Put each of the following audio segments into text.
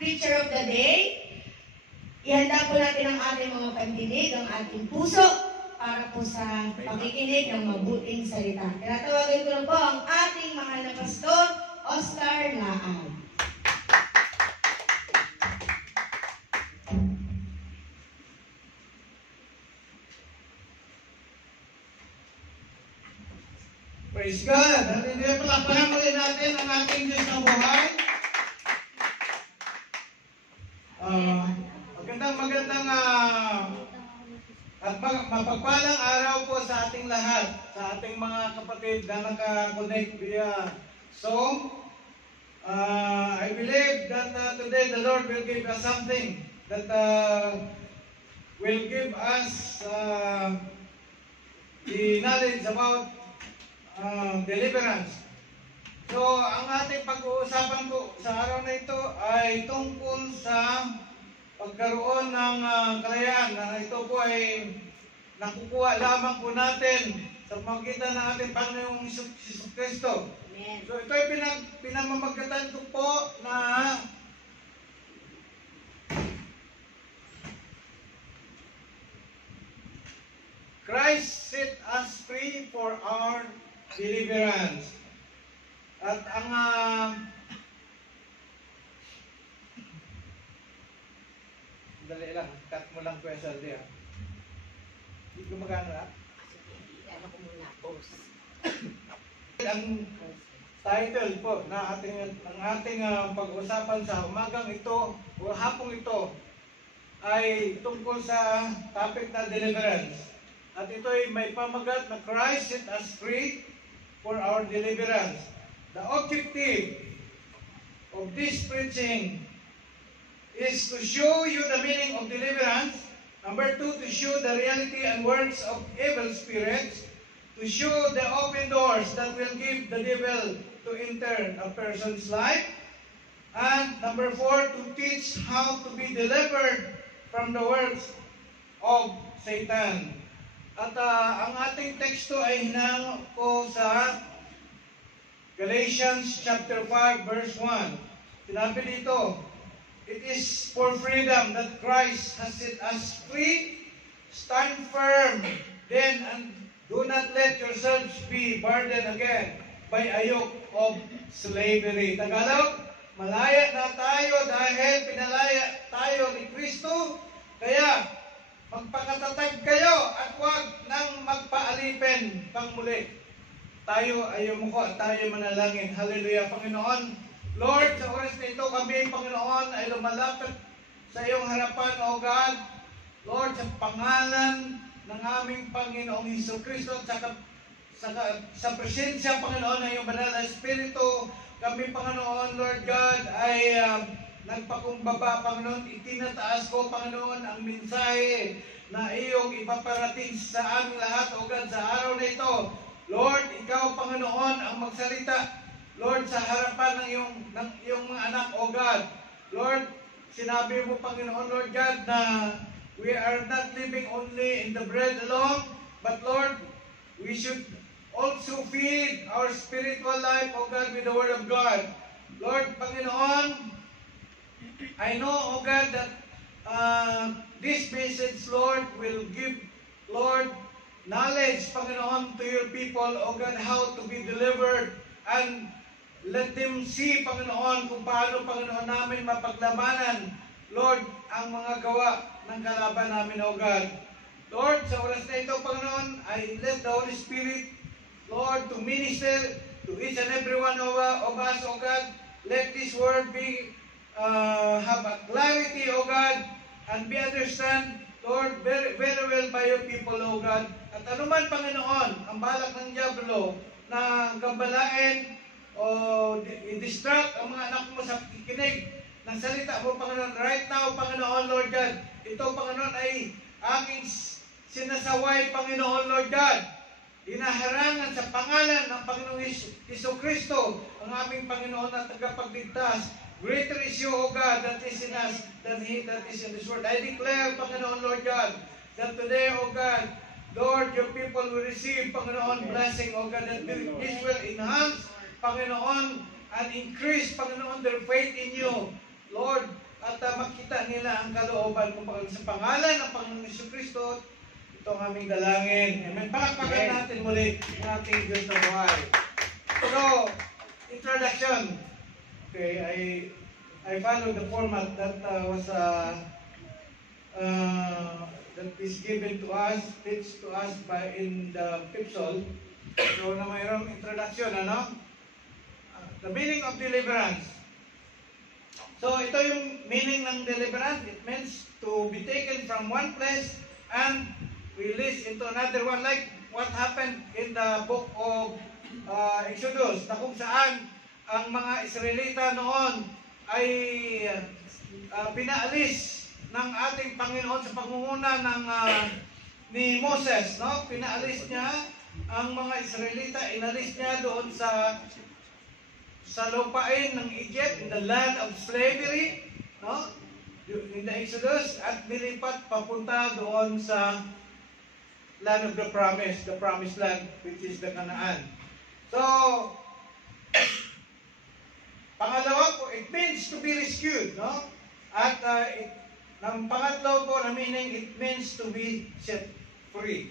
preacher of the day. Ihanda po natin ang ating mga pandinig, ang ating puso, para po sa pakikinig ng mabuting salita. Tinatawagin ko na po ang ating mahal na pastor, Oscar Laan. Praise God! Hallelujah! Palakpakan ulit natin ang ating Diyos ng buhay. Magandang at mapagpalang araw po sa ating lahat, sa ating mga kapatid na naka-connect via Zoom. I believe that today the Lord will give us something that will give us the knowledge about deliverance. So, ang ating pag-uusapan po sa araw na ito ay tungkol sa pagkaroon ng kalayaan na ito po ay nakukuha lamang po natin sa pamagitan ng ating Panginoong Jesucristo. So, ito ay pinamamagatan ko po na Christ set us free for our deliverance. At ang dali lang, cut mo lang po yung saldi ha. Hindi gumagana na? Ano ko muna, boss. Ang title po na ating pag-usapan sa umagang ito o hapong ito ay tungkol sa topic na deliverance. At ito ay may pamagat na Christ set us free for our deliverance. The objective of this preaching is to show you the meaning of deliverance. Number 2, to show the reality and works of evil spirits. To show the open doors that will give the devil to enter a person's life. And number 4, to teach how to be delivered from the works of Satan. At ang ating teksto ay hinango ko sa Galatians chapter 5 verse 1. Sinabi dito, it is for freedom that Christ has set us free. Stand firm then and do not let yourselves be burdened again by a yoke of slavery. Tagalog, malaya na tayo dahil pinalaya tayo ni Kristo. Kaya magpakatatag kayo at huwag nang magpaalipin pang muli. Tayo ay umuko at tayo manalangin. Hallelujah, Panginoon. Lord, sa oras na ito kami, Panginoon, ay lumalapit sa iyong harapan, O God. Lord, sa pangalan ng aming Panginoong Jesucristo at sa presensya, Panginoon, ng iyong banal na Espiritu, kami, Panginoon, Lord God, ay nagpakumbaba, Panginoon. Itinataas ko, Panginoon, ang mensahe na iyong ipaparating sa aming lahat, O God, sa araw na ito. Lord, ikaw, Panginoon, ang magsalita, Lord, sa harapan ng iyong mga anak, O God. Lord, sinabi mo, Panginoon, Lord God, na we are not living only in the bread alone, but Lord, we should also feed our spiritual life, O God, with the Word of God. Lord, Panginoon, I know, O God, that this message, Lord, will give, Lord, knowledge, Panginoon, to your people, O God, how to be delivered, and let them see, Panginoon, kung paano, Panginoon, namin mapaglabanan, Lord, ang mga gawa ng kalaban namin, O God. Lord, sa oras na ito, Panginoon, I let the Holy Spirit, Lord, to minister to each and every one of us, O God. Let this word be, have a clarity, O God, and be understand, Lord, very, very well by your people, O God. At anuman, Panginoon, ang balak ng Diablo na gambalain o i-distract ang mga anak mo sa kikinig ng salita mo, Panginoon. Right now, Panginoon, Lord God, ito, Panginoon, ay aking sinasaway, Panginoon, Lord God. Hinaharangan sa pangalan ng Panginoong Jesucristo, ang aming Panginoon na tagapagligtas. Greater is you, O God, that is in us than he that is in this world. I declare, Panginoon, Lord God, that today, O God, Lord, your people will receive, Panginoon, blessing, O God, that this will enhance, Panginoon, and increase, Panginoon, their faith in you. Lord, at makita nila ang kalooban kung sa pangalan ng Panginoong Jesucristo. Ito ang aming dalangin. Amen. Palakpakan natin muli ang ating Diyos na buhay. So, introduction. Okay, I followed the format that that is given to us, teach to us by in the Pipsol. So, na mayroong introduction, ano? The meaning of deliverance. So, ito yung meaning ng deliverance. It means to be taken from one place and released into another one. Like what happened in the book of Exodus, na kung saan ang mga Israelita noon ay pinaalis ng ating Panginoon sa pangunguna ng ni Moses, no? Pinaalis niya ang mga Israelita, inalis niya doon sa lupain ng Egypt, in the land of slavery, no? In the Exodus, at nilipat papunta doon sa land of the promised land, which is the Canaan. So, pangalawa po, it means to be rescued, no? At ng pangatlo po na meaning, it means to be set free.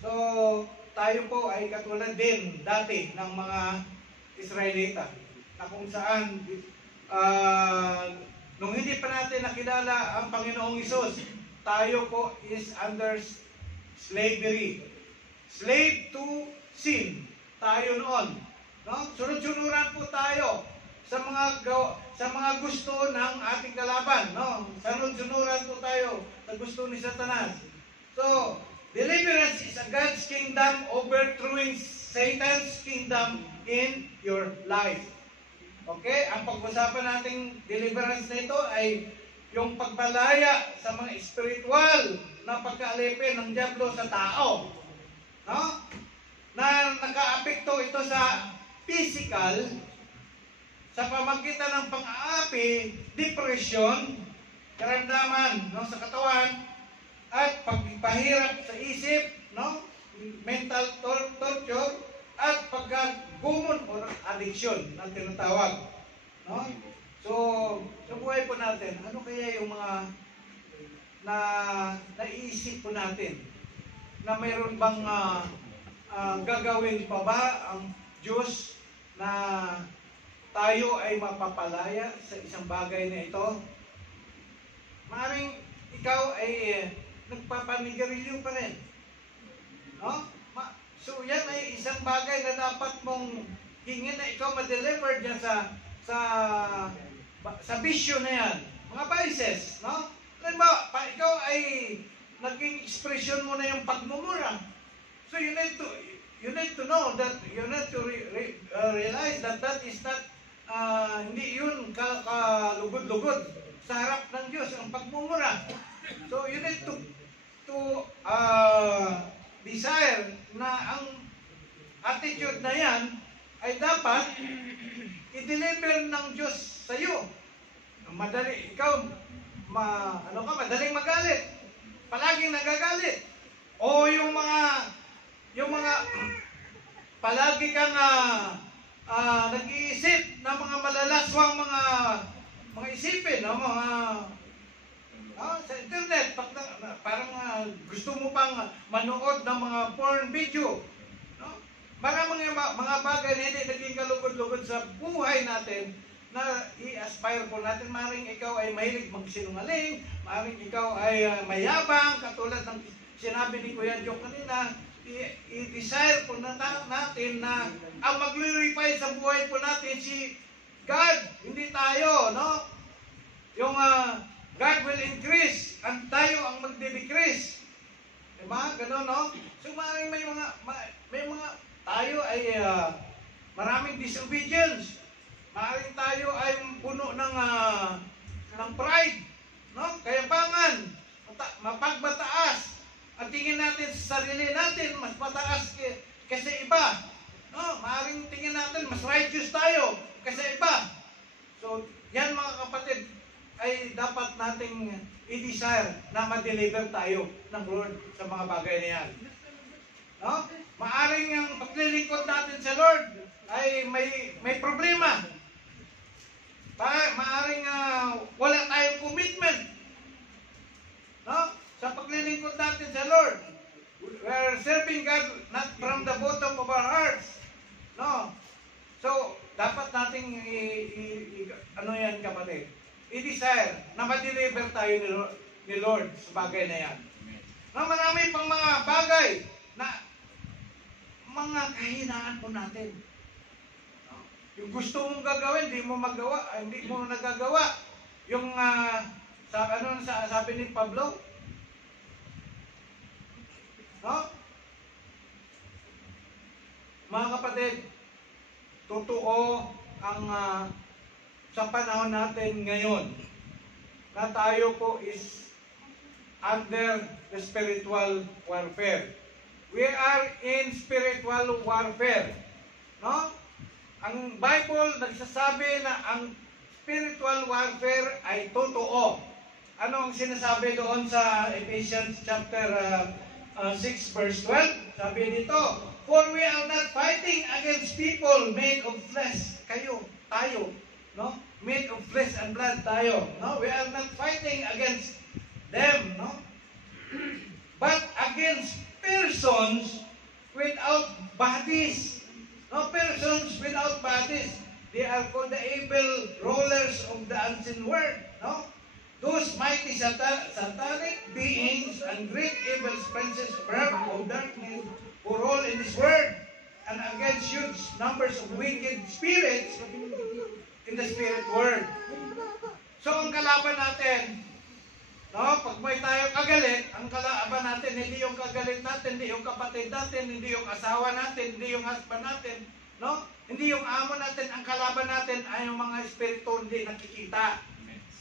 So, tayo po ay katulad din dati ng mga Israelita, na kung saan nung hindi pa natin nakilala ang Panginoong Hesus, tayo po is under slavery. Slave to sin. Tayo noon. No? Sunod-sunuran po tayo sa mga gusto ng ating kalaban, no? Sunod-sunuran po tayo sa gusto ni Satanas. So, deliverance is a God's kingdom overthrowing Satan's kingdom in your life. Okay? Ang pag-usapan nating deliverance nito ay yung pagpalaya sa mga spiritual na pagkaalipin ng diablo sa tao. No? Na naka-apekto ito sa physical, sa pamagitan ng pang-aapi, depression, karamdaman, no, sa katawan, at pagpahirap sa isip, no? Mental torture, at pagkagumon o addiction na tinatawag. No? So, sa buhay po natin, ano kaya yung mga naisip po natin na mayroon bang gagawin pa ba ang Diyos na tayo ay mapapalaya sa isang bagay na ito? Maaaring ikaw ay nagpapanigarilyo pa rin. No? So yan ay isang bagay na dapat mong hingin na ikaw ma-deliver dyan sa bisyo na yan. Mga vices, no? Alam ba, ikaw ay naging expression mo na yung pagmumura. So you need to know that, you need to realize that that is not, hindi yun kalugod-lugod sa harap ng Diyos, ang pagmumura. So you need to desire na ang attitude na yan ay dapat i-deliver ng Diyos sa iyo. Madali, ikaw, madaling magalit. Palaging nagagalit. O yung mga palagi kang nag-iisip na mga malalaswang mga isipin, no? Sa internet, parang gusto mo pang manood ng mga porn video. No? Mga bagay na hindi naging kalugod-lugod sa buhay natin na i-aspire po natin. Maring ikaw ay mahilig magsinungaling, maring ikaw ay mayabang, katulad ng sinabi ni Kuya Joe kanina, i-desire po natin na ang mag-glorify sa buhay po natin si God, hindi tayo, no? Yung God will increase and tayo ang magde-decrease. Diba? Ganun, no? So, may mga tayo ay maraming disobedience. Maaaring tayo ay puno ng pride, no? Kayabangan, mapagbataas. At tingin natin sa sarili natin, mas mataas kasi iba. No? Maaaring tingin natin, mas righteous tayo kasi iba. So, yan mga kapatid, ay dapat nating i-desire na ma-deliver tayo ng Lord sa mga bagay na yan. No? Maaring ang paglilingkod natin sa Lord ay may problema. Maaring wala tayong commitment, no? Sa paglilingkod natin sa Lord. We are serving God not from the bottom of our hearts. No? So, dapat nating ano yan, kapatid? I-desire na ma-deliver tayo ni Lord sa bagay na yan. No, marami pang mga bagay na mga kahinaan po natin. No? Yung gusto mong gagawin, hindi mo magawa, hindi mo nagagawa. Yung sabi ni Pablo, no? Mga kapatid, totoo ang sa panahon natin ngayon na tayo po is under the spiritual warfare. We are in spiritual warfare. No? Ang Bible nagsasabi na ang spiritual warfare ay totoo. Ano ang sinasabi doon sa Ephesians chapter 6 verse 12? Sabi dito, for we are not fighting against people made of flesh. Tayo, no? Made of flesh and blood tayo. No? We are not fighting against them, no? But against persons without bodies. No, persons without bodies. They are called the evil rulers of the unseen world. No? Those mighty satanic beings and great evil princes of darkness who rule in this world, and against huge numbers of wicked spirits in the spirit world. So ang kalaban natin, no, pag may tayo kagalit, ang kalaban natin, hindi yung kagalit natin, hindi yung kapatid natin, hindi yung asawa natin, hindi yung husband natin, no? Hindi yung amo natin, ang kalaban natin ay yung mga espiritu hindi nakikita.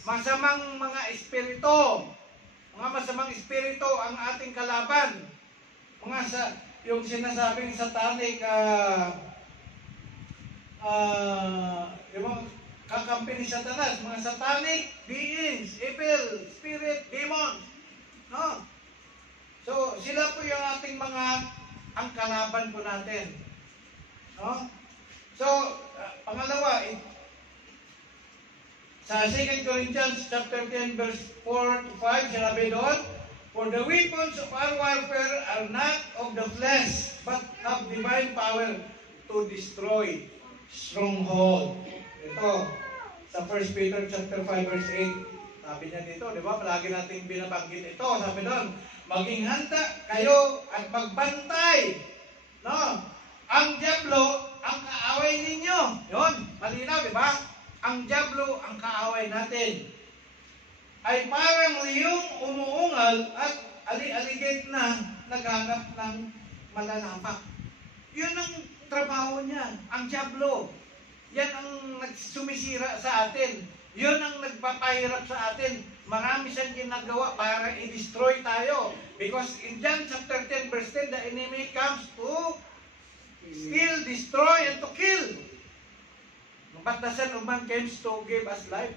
Masamang mga espiritu, mga masamang espiritu ang ating kalaban. Yung sinasabing satanic, yung mga kakampi ni Satanas, mga satanic beings, evil, spirit, demons. No? So, sila po yung ating ang kalaban po natin. No? So, pangalawa, sa 2 Corinthians chapter 10 verse 4 to 5, sinabi doon, for the weapons of our warfare are not of the flesh, but have divine power to destroy stronghold. Ito, sa 1 Peter chapter 5 verse 8, sabi niya dito, di ba? Palagi nating binabanggit ito. Sabi doon, maging handa kayo at magbantay. No? Ang diablo, ang kaaway ninyo. Yun, malinaw, di ba? Ang diablo, ang kaaway natin, ay parang liyong umuungal at ali-aligid na naghanap ng malalapak. Yun ang trabaho niya, ang diablo. Yan ang nagsumisira sa atin. Yun ang nagpapahirap sa atin. Marami siyang ginagawa para i-destroy tayo. Because in John chapter 10 verse 10, the enemy comes to steal, destroy, and to kill. But the Son of Man comes to give us life.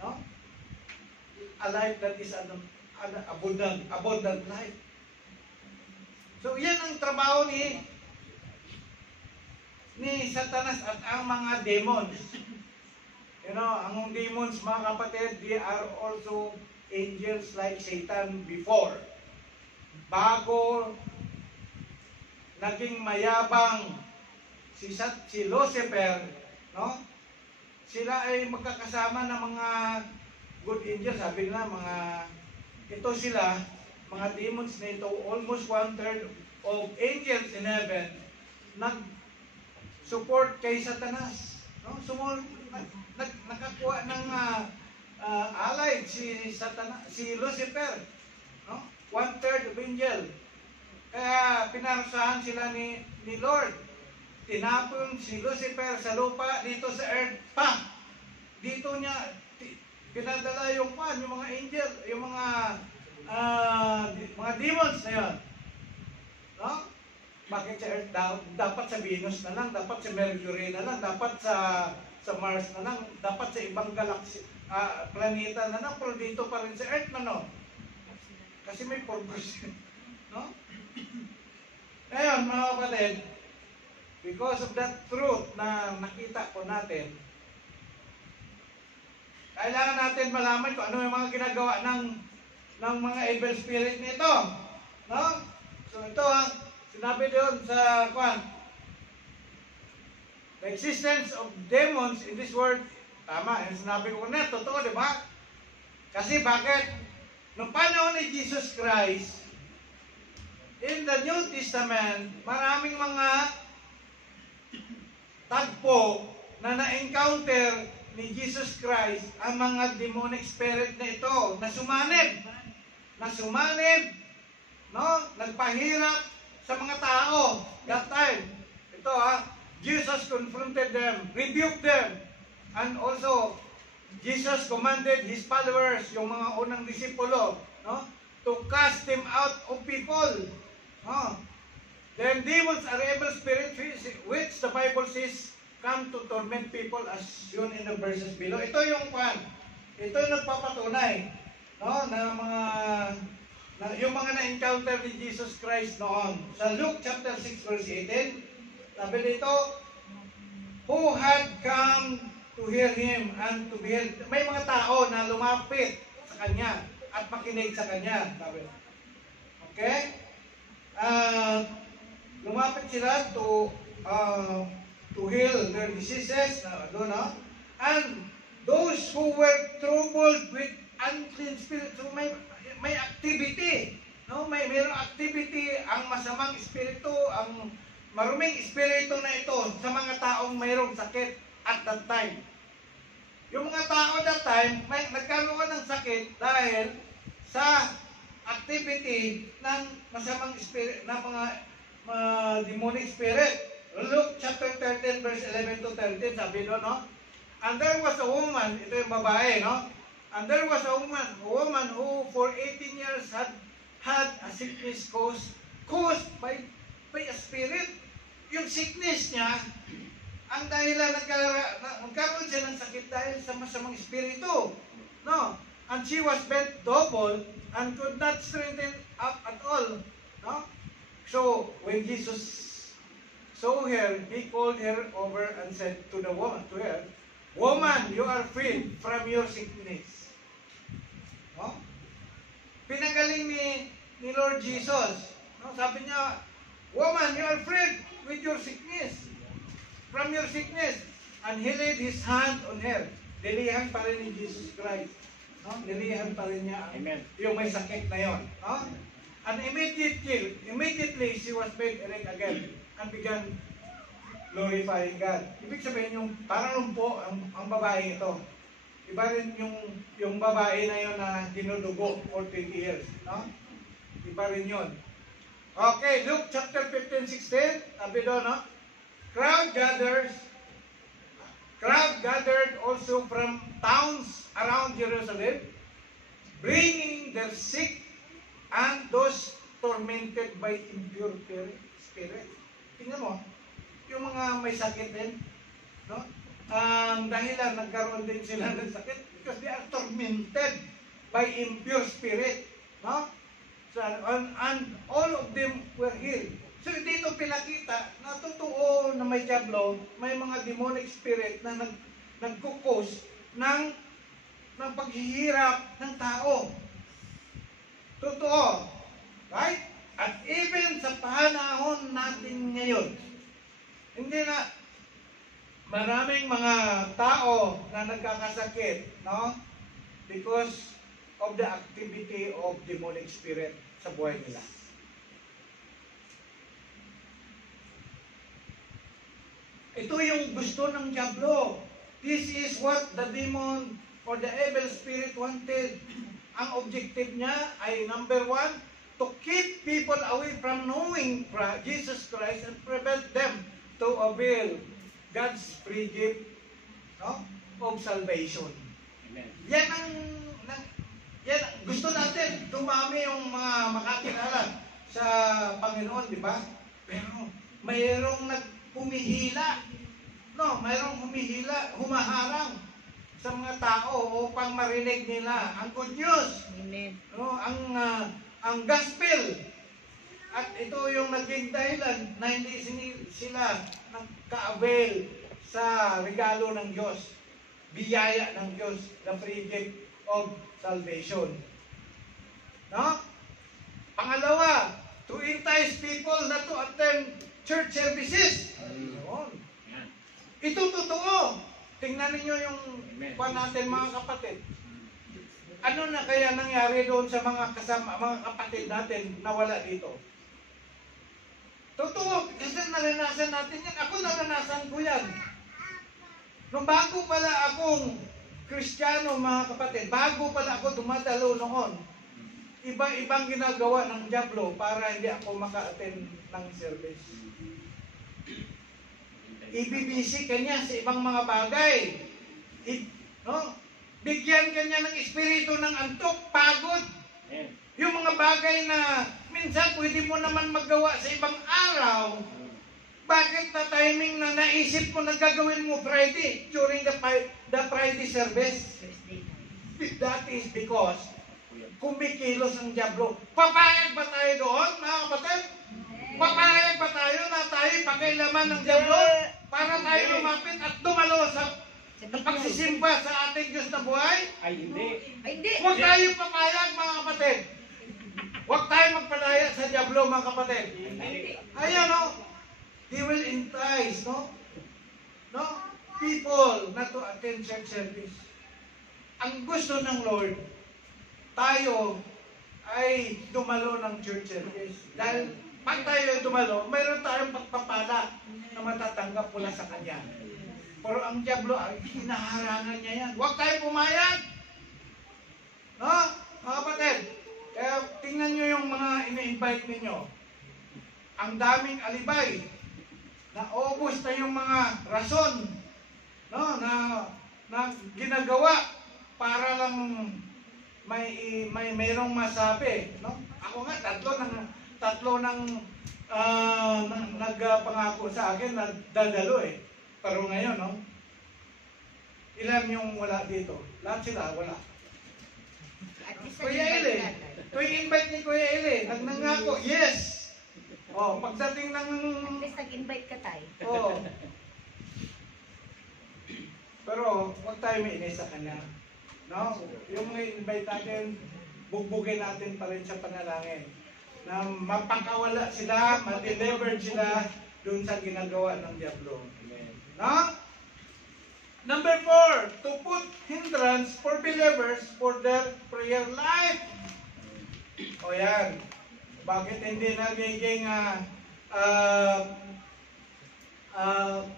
No? A life that is an abundant life. So yan ang trabaho ni Satanas at ang mga demons. You know, ang demons, mga kapatid, they are also angels like Satan before. Bago naging mayabang si Lucifer, no? Sila ay magkakasama ng mga good angels, sabi nila, ito sila, mga demons na ito, almost 1/3 of angels in heaven, nag-support kay Satanas. No? Nakakuha ng allied si Lucifer. No? 1/3 of angel. Kaya pinarusahan sila ni Lord. Tinapon si Lucifer sa lupa dito sa earth pa. Dito niya pinadala yung mga angel, yung mga demons na yun. No? Bakit sa earth? Dapat sa Venus na lang, dapat sa Mercury na lang, dapat sa Mars na lang, dapat sa ibang galaxy, planeta na lang, pero dito pa rin sa earth na, no? Kasi may purpose. No? Ngayon, mga kapatid, because of that truth na nakita po natin, kailangan natin malaman kung ano yung mga ginagawa ng mga evil spirit nito. No? So ito sinabi doon sa the existence of demons in this world. Tama, yung sinabi ko na, totoo, di ba? Kasi bakit? Noong panahon ni Jesus Christ, in the New Testament, maraming mga tagpo na na-encounter ni Jesus Christ ang mga demonic spirit na ito, na sumanib, no? Nagpahirap sa mga tao that time. Ito Jesus confronted them, rebuked them, and also Jesus commanded His followers, yung mga unang disipulo, no, to cast them out of people. No? Then demons are evil spirits which the Bible says come to torment people as shown in the verses below. Ito yung ito yung nagpapatunay, no, yung mga na-encounter ni Jesus Christ noon. Sa Luke chapter 6 verse 18, sabi dito, who had come to hear Him and to behold. May mga tao na lumapit sa Kanya at makinig sa Kanya. Sabi. Okay? Lumapit sila to heal their diseases. And those who were troubled with unclean spirits. So may activity. No? Mayroong activity ang masamang espiritu, ang maruming espiritu na ito sa mga taong mayroong sakit at that time. Yung mga tao that time, nagkaroon ng sakit dahil sa activity ng masamang spirit, ng mga demonic spirit. Luke chapter 13 verse 11 to 13, sabi doon, no? And there was a woman, ito yung babae, no? And there was a woman who for 18 years had a sickness caused by a spirit. Yung sickness niya, ang dahilan nagkaroon siya ng sakit dahil sa masamang espiritu. No? And she was bent double and could not straighten up at all. No? So, when Jesus saw her, He called her over and said to her, Woman, you are freed from your sickness. No? Pinagaling ni Lord Jesus. No? Sabi niya, Woman, you are freed with your sickness. From your sickness. And He laid His hand on her. Dilihan pa rin ni Jesus Christ. No? Dilihan pa rin niya yung may sakit na yon. No? And immediately she was made erect again and began glorifying God. Ibig sabihin yung parang lumpo ang babae ito. Iba rin yung babae na yon na dinudugo for 20 years. No? Iba rin yun. Okay, Luke chapter 15, 16. Sabi doon, no? Crowd gathered also from towns around Jerusalem, bringing their sick and those tormented by impure spirits. Tingnan mo, yung mga may sakit din, no? Ang dahilan nagkaroon din sila ng sakit because they are tormented by impure spirit, no? So, and all of them were healed. So dito pinakita na totoo na may diablo, may mga demonic spirit na nagkukos ng paghihirap ng tao. Totoo. Right? At even sa panahon natin ngayon, hindi na maraming mga tao na nagkakasakit, no? Because of the activity of demonic spirit sa buhay nila. Ito yung gusto ng diablo. This is what the demon or the evil spirit wanted. Ang objective niya ay number 1, to keep people away from knowing Jesus Christ and prevent them to avail God's free gift, no, of salvation. Amen. Yan gusto natin, dumami yung mga makakilala sa Panginoon, di ba? Pero mayroong humihila, no? Mayroong humaharang sa mga tao upang marinig nila ang good news. Amen. No? Ang gospel. At ito yung naging dahilan na hindi sila nagka-avail sa regalo ng Diyos. biyaya ng Diyos, the free gift of salvation. No? Pangalawa, to entice people not to attend church services. Ayun. Ito totoo. Tingnan ninyo yung kwan natin, mga kapatid. Ano na kaya nangyari doon sa mga kasama, mga kapatid natin na wala dito? Totoo, kasi naranasan natin yan. Ako naranasan ko yan. Nung bago pala akong Kristiyano, mga kapatid, bago pala ako dumadalo noon, ibang ginagawa ng dyablo para hindi ako maka-attend ng service. Ibibisi kanya sa ibang mga bagay. No? Bigyan kanya ng espiritu ng antok, pagod. Yung mga bagay na minsan pwede mo naman magawa sa ibang araw, bakit na timing na naisip mo na gagawin mo Friday during the Friday service? That is because kumikilos ang dyablo. Papayag ba tayo doon, mga kapatid? Papayag ba tayo na tayo pagkailaman ng dyablo para tayo lumapit at dumalo sa pagsisimba sa ating Diyos na buhay? Ay, hindi. Huwag tayo papayag, mga kapatid. Huwag tayo magpalaya sa dyablo, mga kapatid. Ayan, no? He will entice, no? No? People not to attend church service. Ang gusto ng Lord, tayo ay dumalo ng church service. Dahil pag tayo dumalo, mayroon tayong pagpapala na matatanggap mula sa Kanya. Pero ang dyablo ay hinaharangan niya yan. Huwag tayo pumayag. No? Mga kapatid, kaya tingnan nyo yung mga ina-invite ninyo. Ang daming alibay. Naubos na yung mga rason, no, na ginagawa para lang mayroong masabi, no? Ako nga tatlo nang nagpangako sa akin na dadalo eh. Pero ngayon, no? Ilan yung wala dito? Lahat sila wala. Kuya Eli, tuwing invite ni Kuya Eli, nagnangako, yes. Oh, pagdating ng... At least nag-invite ka tayo. Oh. Pero, huwag tayo mainis sa kanya. No? Yung invite natin, bugbugin natin pa rin sa panalangin. Na mapakawala sila, ma-deliver sila dun sa ginagawa ng dyablo. No? Number 4, to put hindrance for believers for their prayer life. O yan. Bakit hindi nagiging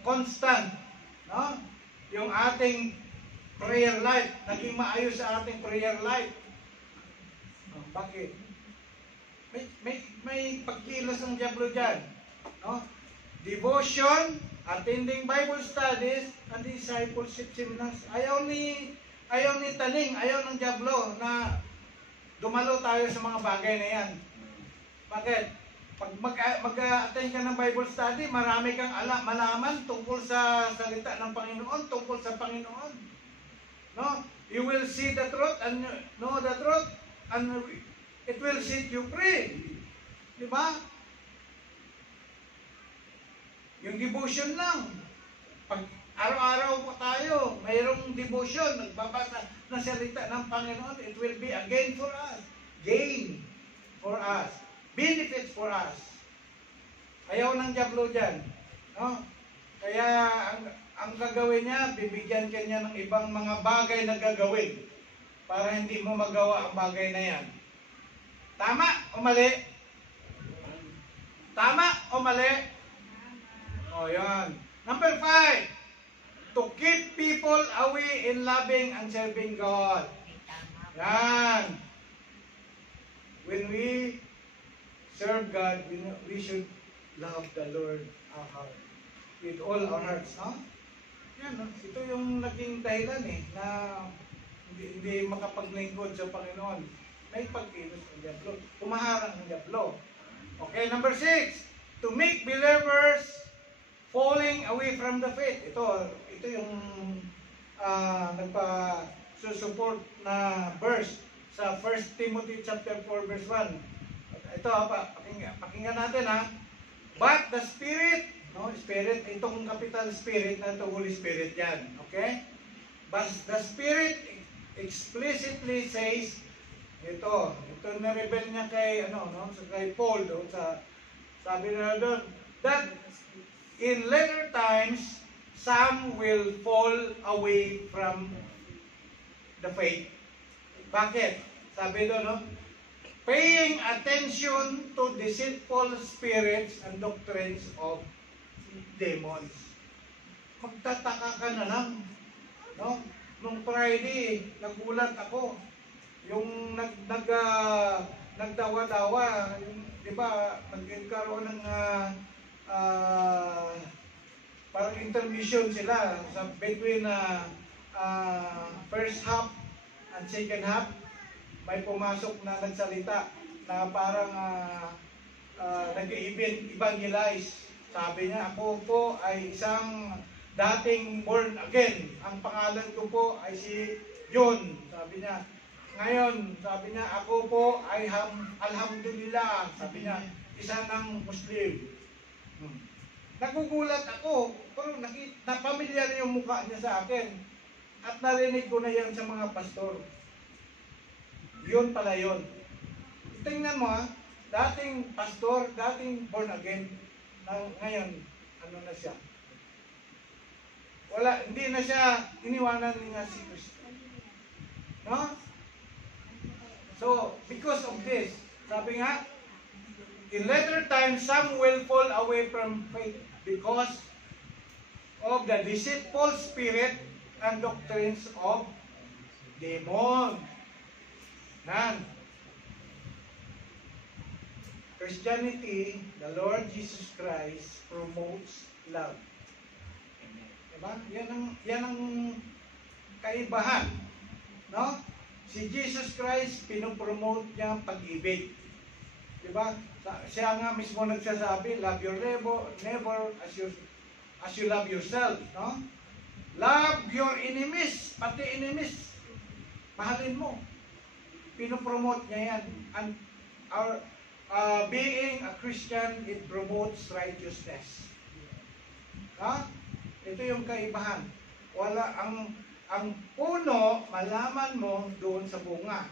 constant, no? Yung ating prayer life, naging maayos sa ating prayer life. Bakit? May pagkilos ng dyablo dyan, no? Devotion, attending Bible studies, and discipleship seminars. Ayaw ni taning, ayaw ng dyablo na dumalo tayo sa mga bagay na yan. Bakit? Pag mag-attend ka ng Bible study, marami kang malaman tungkol sa salita ng Panginoon, tungkol sa Panginoon. No? You will see the truth and know the truth and it will set you free. Di ba? Yung devotion lang. Pag araw-araw po tayo, mayroong devotion, nagbabasa ng salita ng Panginoon, it will be a gain for us. Gain for us. Benefits for us. Ayaw ng dyablo dyan. No? Kaya ang gagawin niya, bibigyan ka niya ng ibang mga bagay na gagawin para hindi mo magawa ang bagay na yan. Tama o mali? Tama o mali? O yan. Number 5, to keep people away in loving and serving God. Yan. When we serve God, we should love the Lord our heart, with all our hearts, no? Yan, no? Ito yung naging dahilan na hindi makapaglingkod sa Panginoon. May pagkilos ng dyablo. Kumaharang ng dyablo. Okay, number 6, to make believers falling away from the faith. Ito yung nagpa-support na verse sa 1 Timothy chapter 4 verse 1. Ito, pakinggan natin ha. But the Spirit, no, Spirit, itong capital Spirit na ito, Holy Spirit yan. Okay? But the Spirit explicitly says, ito na-reveal niya kay, kay Paul doon, sabi na doon, that in later times, some will fall away from the faith. Bakit? Sabi doon, no? Paying attention to deceitful spirits and doctrines of demons. Magtataka ka na lang. No? Nung Friday, nagulat ako. Yung nagdawa-dawa, di ba, nagkaroon ng parang intermission sila sa between first half and second half. May pumasok na nagsalita na parang nag-evangelize. Sabi niya, ako po ay isang dating born again. Ang pangalan ko po ay si John. Sabi niya, ngayon, sabi niya, ako po ay alhamdulillah. Sabi niya, isa ng Muslim. Nagugulat ako, pero napamilyar yung mukha niya sa akin. At narinig ko na yan sa mga pastor. Yun pala yun. Tingnan mo dating pastor, dating born again, ngayon, ano na siya? Wala, hindi na siya iniwanan niya si Kristo. No? So, because of this, sabi nga, in later times, some will fall away from faith because of the deceitful spirit and doctrines of demons. Nan. Christianity, the Lord Jesus Christ promotes love. Diba? Yan ang kaibahan. No? Si Jesus Christ, pinopromote niya ang pag-ibig. Diba? Siya nga mismo nagsasabi, love your neighbor as you love yourself. No? Love your enemies, pati enemies. Mahalin mo. Pinopromote niya yan. And our being a Christian, it promotes righteousness. Ha? Ito yung kaibahan. Wala ang puno, malaman mo doon sa bunga.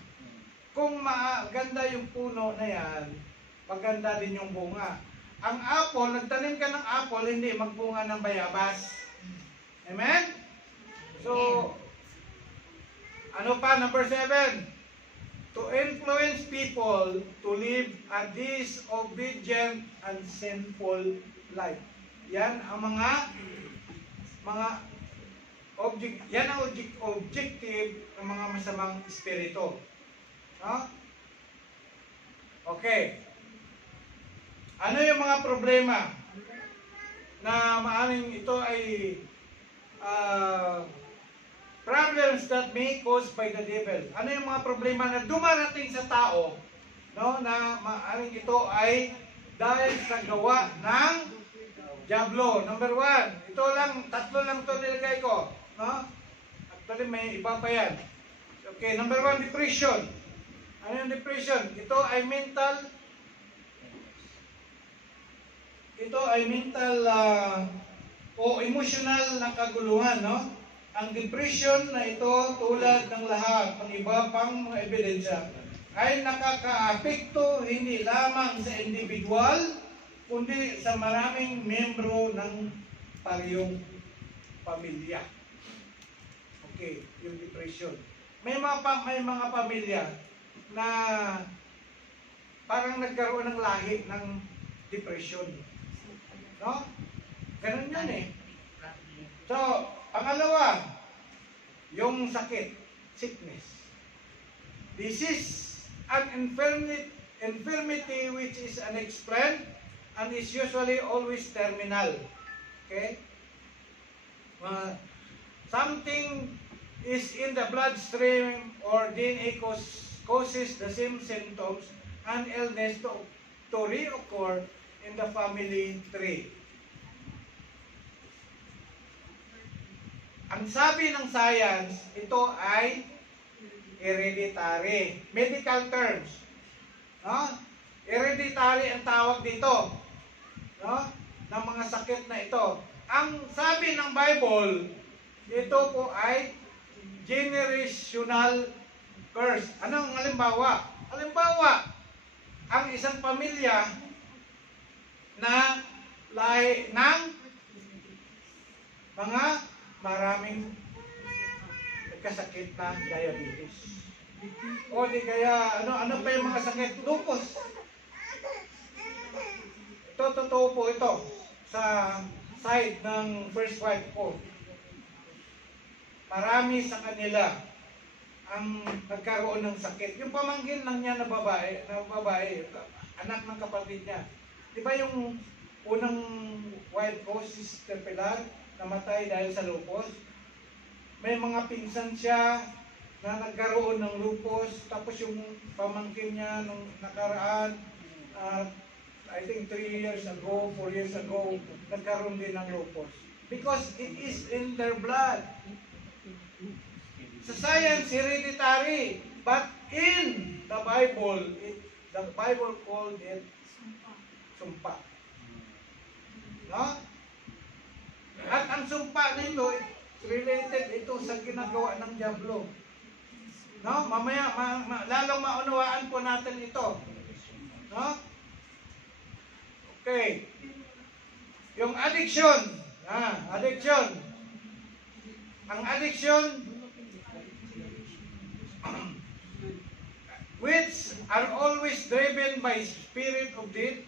Kung maganda yung puno na yan, maganda din yung bunga. Ang apple, nagtanim ka ng apple, hindi magbunga ng bayabas. Amen? So, ano pa? Number 7. To influence people to live a disobedient and sinful life. Yan ang yan ang objective ng mga masamang espiritu. No? Okay. Ano yung mga problema na maaaring ito ay problems that may caused by the devil? Ano yung mga problema na dumarating sa tao, no, na maaaring ito ay dahil sa gawa ng diablo? Number 1, tatlo lang ito nilagay ko. No? Actually, may iba pa yan. Okay, number 1, depression. Ano yung depression? Ito ay mental o emotional na kaguluhan, no? Ang depression na ito, tulad ng lahat ng iba pang mga ebidensya, ay nakakaapekto hindi lamang sa individual, kundi sa maraming membro ng parehong pamilya. Okay, yung depression. May mga pamilya na parang nagkaroon ng lahi ng depression. No? Ganun yan eh. So, pangalawa, yung sickness. This is an infirmity which is unexplained and is usually always terminal. Okay? Something is in the bloodstream or DNA causes the same symptoms and illness to reoccur in the family tree. Ang sabi ng science, ito ay hereditary. Medical terms. No? Hereditary ang tawag dito. No? Ng mga sakit na ito. Ang sabi ng Bible, ito po ay generational curse. Anong halimbawa? Halimbawa, ang isang pamilya na lahi ng mga maraming nagkasakit na diabetes. O di kaya, ano pa yung mga sakit? Lupus. Ito, totoo po ito sa side ng first wife ko. Marami sa kanila ang nagkaroon ng sakit. Yung pamangkin lang niya na babae, anak ng kapatid niya. Di ba yung unang wife ko, Sister Pilar, namatay dahil sa lupus? May mga pinsan siya na nagkaroon ng lupus, tapos yung pamangkin niya nung nakaraan, I think 3 years ago, 4 years ago, nagkaroon din ng lupus. Because it is in their blood. Sa science, hereditary. But in the Bible, the Bible called it sumpa. No? At ang sumpa nito, related ito sa ginagawa ng diablo. No? Mamaya, lalong maunawaan po natin ito. No? Okay. Yung addiction. Addiction. Ang addiction, which are always driven by spirit of death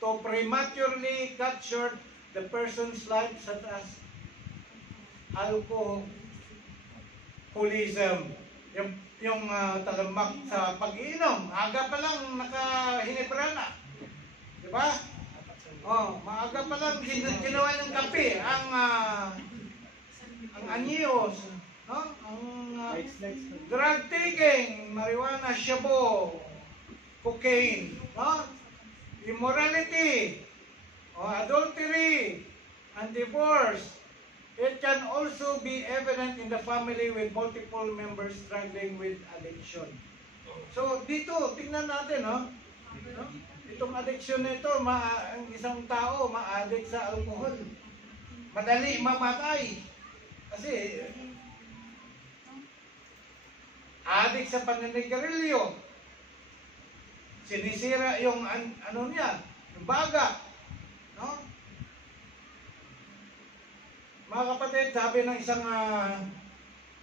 to prematurely cut short the person's life, such as alcoholism, yung talamak sa pag-iinom, aga pa lang nakahinipra na, di ba? Maaga pa lang ginawa ng kape ang anyos, no? Ang drug taking, marijuana, shabu, cocaine, no? Immorality, adultery, and divorce. It can also be evident in the family with multiple members struggling with addiction. So dito, tingnan natin, no? Itong addiction na ito, ang isang tao ma-addict sa alcohol. Madali mamatay. Kasi addict sa paninigarilyo. Sinisira yung niya, yung baga. No? Mga kapatid, sabi ng isang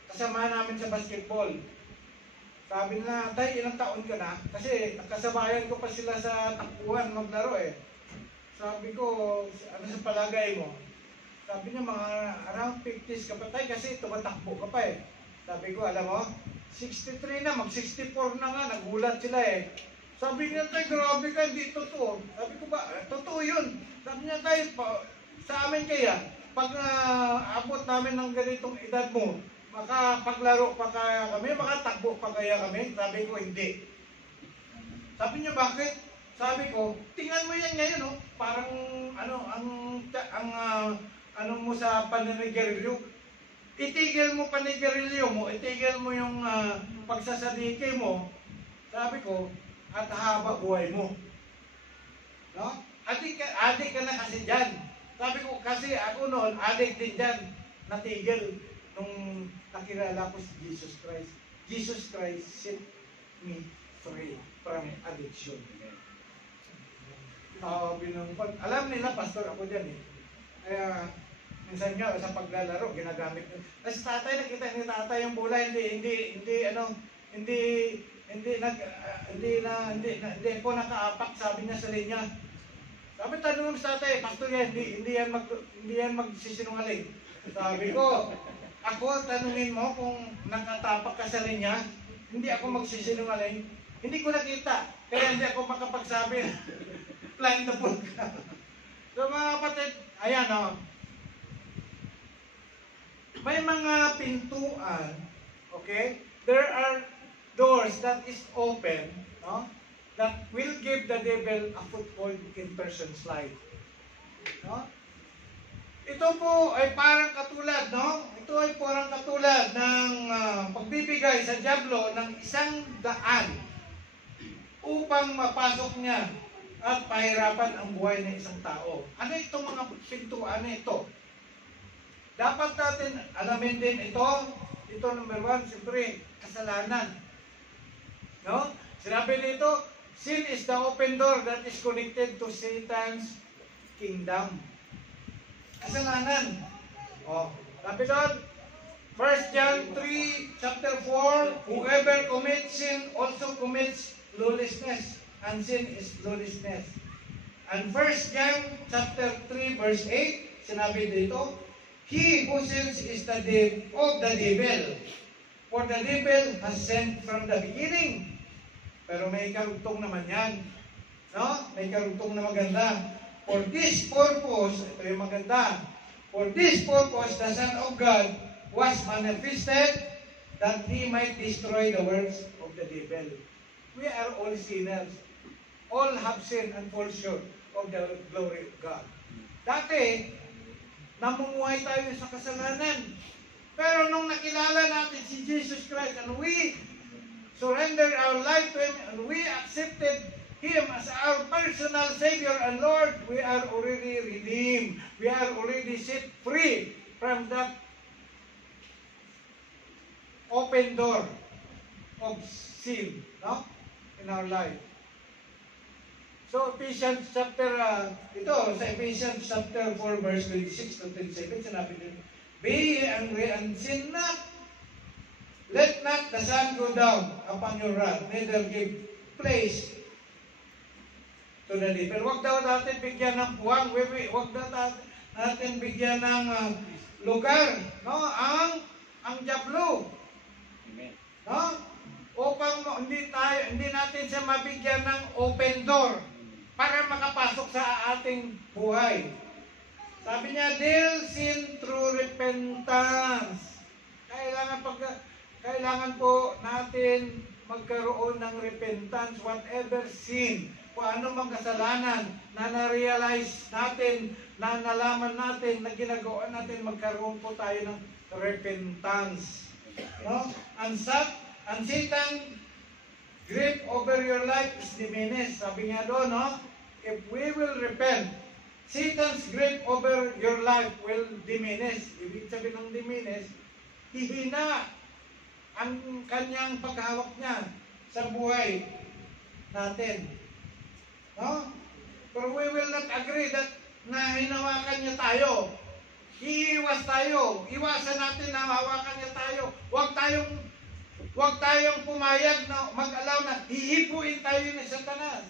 kasama namin sa basketball, sabi na, tay, ilang taon ka na? Kasi nakasabayan ko pa sila sa takbuhan maglaro eh. Sabi ko, ano sa palagay mo? Sabi niya, mga around 50s ka pa tay, kasi tumatakbo ka pa eh. Sabi ko, alam mo, 63 na, mag-64 na nga, nagulat sila eh. Sabi niya, tay, grabe ka, hindi totoo. Sabi ko ba, totoo yun. Sabi niya, tay, sa amin kaya, pag abot namin ng ganitong edad mo, makapaglaro pa kaya kami, makatakbo pa kaya kami? Sabi ko, hindi. Sabi niya, bakit? Sabi ko, tingnan mo yan ngayon, oh. Parang, ano mo sa paninigarilyo. Itigil mo paninigarilyo mo, itigil mo yung pagsasadiki mo. Sabi ko, at haba buhay mo. No? Adik ka na kasi dyan. Sabi ko, kasi ako noon, adik din dyan, natigil nung nakilala ko si Jesus Christ. Jesus Christ set me free from addiction. Alam nila, pastor, ako dyan eh. Kaya, minsan nga, sa paglalaro, ginagamit ko. Kasi tatay, nakita ni tatay yung bola, hindi ko nakaapak, sabi niya sa linya. Sabi, tanong sa tatay, pastor yan, hindi yan magsisinungaling. Sabi ko, ako, tanungin mo kung nakatapak ka sa linya, hindi ako magsisinungaling, hindi ko nakita, kaya hindi ako makapagsabi, blind na po ka. So mga kapatid, ayan o, may mga pintuan, okay, there are doors that is open, no, that will give the devil a foothold in person's life. No? Ito po ay parang katulad, no? Ito ay parang katulad ng pagbibigay sa diablo ng 100 upang mapasok niya at pahirapan ang buhay ng isang tao. Ano itong mga pintuan na ito? Dapat natin alamin din ito, Ito number 1, siyempre, kasalanan. No? Sinabi dito, sin is the open door that is connected to Satan's kingdom. Kasalanan. Oh, sabi doon, 1 John 3, chapter 4, whoever commits sin also commits lawlessness, and sin is lawlessness. And 1 John chapter 3, verse 8, sinabi dito, he who sins is of the devil, for the devil has sinned from the beginning. Pero may karugtong naman yan. No? May karugtong na maganda. For this purpose, ito yung maganda, for this purpose, the Son of God was manifested that He might destroy the works of the devil. We are all sinners. All have sinned and fall short of the glory of God. Dati, namumuhay tayo sa kasalanan. Pero nung nakilala natin si Jesus Christ and we surrendered our life to Him and we accepted Him as our personal Savior and Lord, we are already redeemed. We are already set free from that open door of sin, no? In our life. So Ephesians chapter, sa Ephesians chapter 4 verse 26 to 27, sinabi din, be ye angry and sin not. Let not the sun go down upon your wrath, neither give place to the devil. Huwag daw natin bigyan ng puwang, huwag daw natin bigyan ng lugar, no? Ang diablo. Amen. No? Upang hindi natin siya mabigyan ng open door para makapasok sa ating buhay. Sabi niya, deal sin through repentance. Kailangan po natin magkaroon ng repentance, whatever sin, kung ano mang kasalanan na na-realize natin, na nalaman natin, na ginagawa natin, magkaroon po tayo ng repentance. No? And Satan grip over your life is diminished. Sabi nga doon, no? If we will repent, Satan's grip over your life will diminish. Ibig sabihin ng diminish, hihina ang kanyang paghawak niya sa buhay natin. No? But we will not agree that na hinawakan niya tayo. Iiwas tayo. Iwasan natin na hawakan niya tayo. Huwag tayong pumayag na mag-alaw na hihipuin tayo ni Satanas.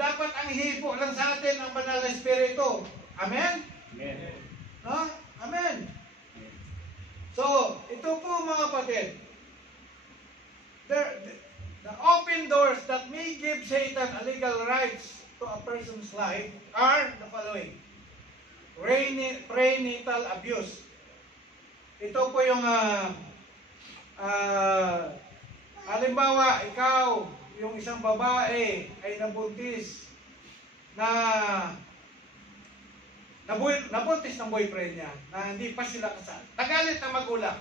Dapat ang hihipo lang sa atin ang banal na Espiritu. Amen? Amen. No? Amen. So, ito po mga kapatid. The open doors that may give Satan a legal rights to a person's life are the following. Prenatal abuse. Ito po yung halimbawa, ikaw, yung isang babae ay nabuntis nabuntis ng boyfriend niya na hindi pa sila kasal. Nagalit ang magulang.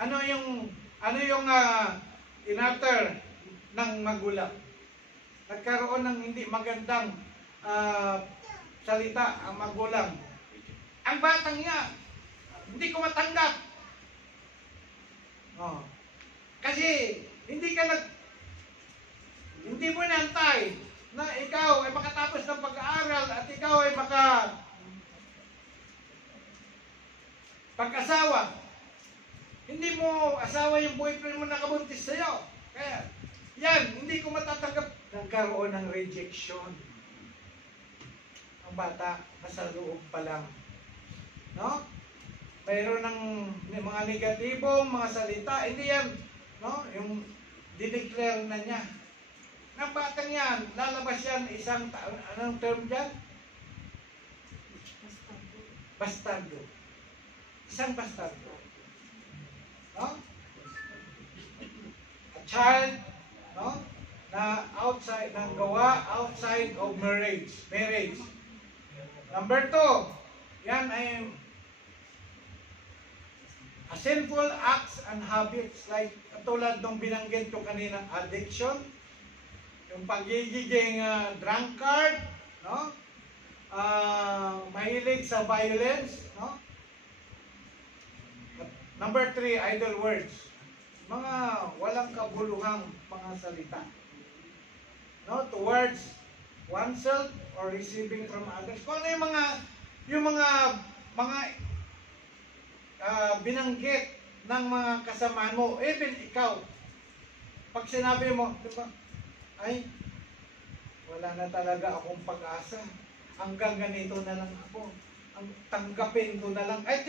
Ano yung in-utter ng magulang? Nagkaroon ng hindi magandang salita ang magulang. Ang batang niya, hindi ko matanggap. Oh. Kasi hindi mo nantay na ikaw ay makatapos ng pag-aaral at ikaw ay pag-asawa. Hindi mo asawa yung boyfriend mo nakabuntis sa'yo. Kaya, yan, hindi ko matatanggap. Nagkaroon ng rejection. Ang bata, nasa loob pa lang. No? Mayroon ng mga negatibong mga salita. Hindi yan, no? Yung dineclare na niya. Ng batang yan, lalabas yan isang taon. Anong term dyan? Bastardo. Isang bastardo. No? A child, no? Na outside ng gawa, outside of marriage. Number 2, yan ay a sinful acts and habits like katulad nung binanggit ko kanina, addiction, yung pagiging drunkard, no? Mahilig sa violence, no? Number 3, idle words. Mga walang kabuluhang mga salita. No, towards oneself or receiving from others. Kung ano yung mga binanggit ng mga kasamaan mo, even ikaw, pag sinabi mo, di ba, ay, wala na talaga akong pag-asa. Hanggang ganito na lang ako. Ang tanggapin ko na lang. Ay,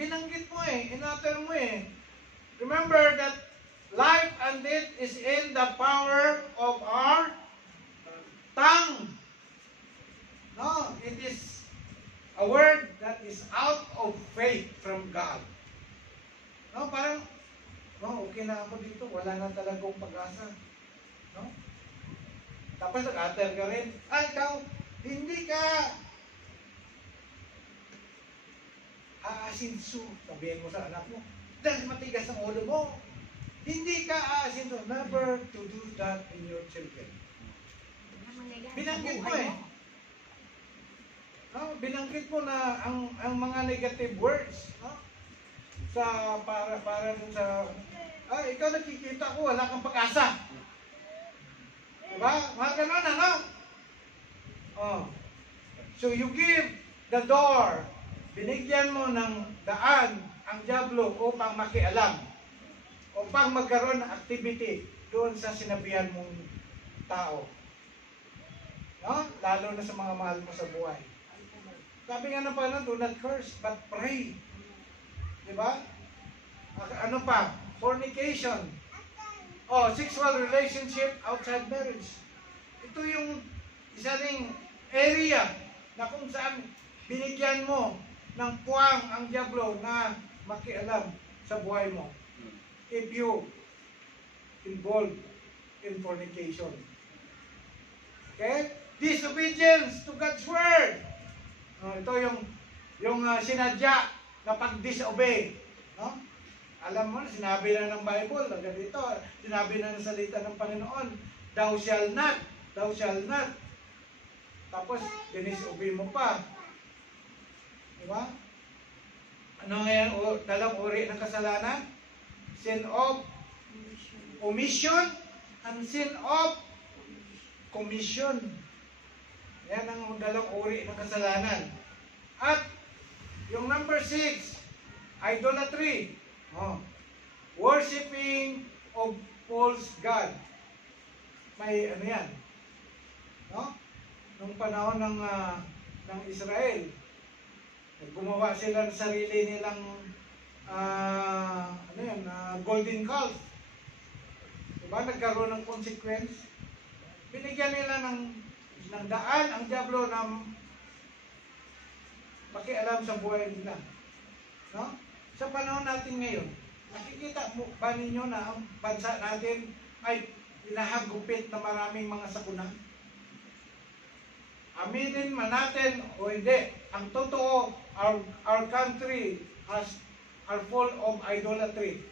binanggit mo inatter mo Remember that life and death is in the power of our tongue. No, it is a word that is out of faith from God. No, parang, no, okay na ako dito. Wala na talagang pag-asa. No? Tapos nag-utter ka rin. Ikaw, hindi ka aasinso. Sabihin mo sa anak mo, dahil matigas ang ulo mo. Hindi ka aasinso. Never to do that in your children. Binanggit mo No? Binanggit mo na ang mga negative words. No? Para dun sa, ikaw nakikita ko, wala kang pag-asa. Diba? Mga ganun, ano? So you give the door, binigyan mo ng daan ang diablo upang makialam, upang magkaroon ng activity doon sa sinabihan mong tao. No? Lalo na sa mga mahal mo sa buhay. Sabi nga na pala, do not curse, but pray. Diba? Ano pa? Fornication. Sexual relationship outside marriage. Ito yung isa ring area na kung saan binigyan mo ng puwang ang diablo na makialam sa buhay mo. If you involved in fornication. Okay? Disobedience to God's word. Ito yung sinadya na pag-disobey. No? Alam mo, sinabi na ng Bible, ganito, sinabi na ng salita ng Panginoon, thou shall not, thou shall not. Tapos, dinisobey mo pa. Diba? Ano ngayon, dalang uri ng kasalanan? Sin of omission and sin of commission. Yan ang dalang uri ng kasalanan. At, yung number 6, idolatry. Worshipping of false God. May ano yan? No? Nung panahon ng Israel, gumawa sila ng sarili nilang golden calf. Diba? Nagkaroon ng consequence. Binigyan nila ng daan ang diablo na makialam sa buhay nila. No? Sa panahon natin ngayon, nakikita mo ba ninyo na ang bansa natin ay hinahagupit na maraming mga sakuna? Aminin man natin o hindi, ang totoo, our country are full of idolatry.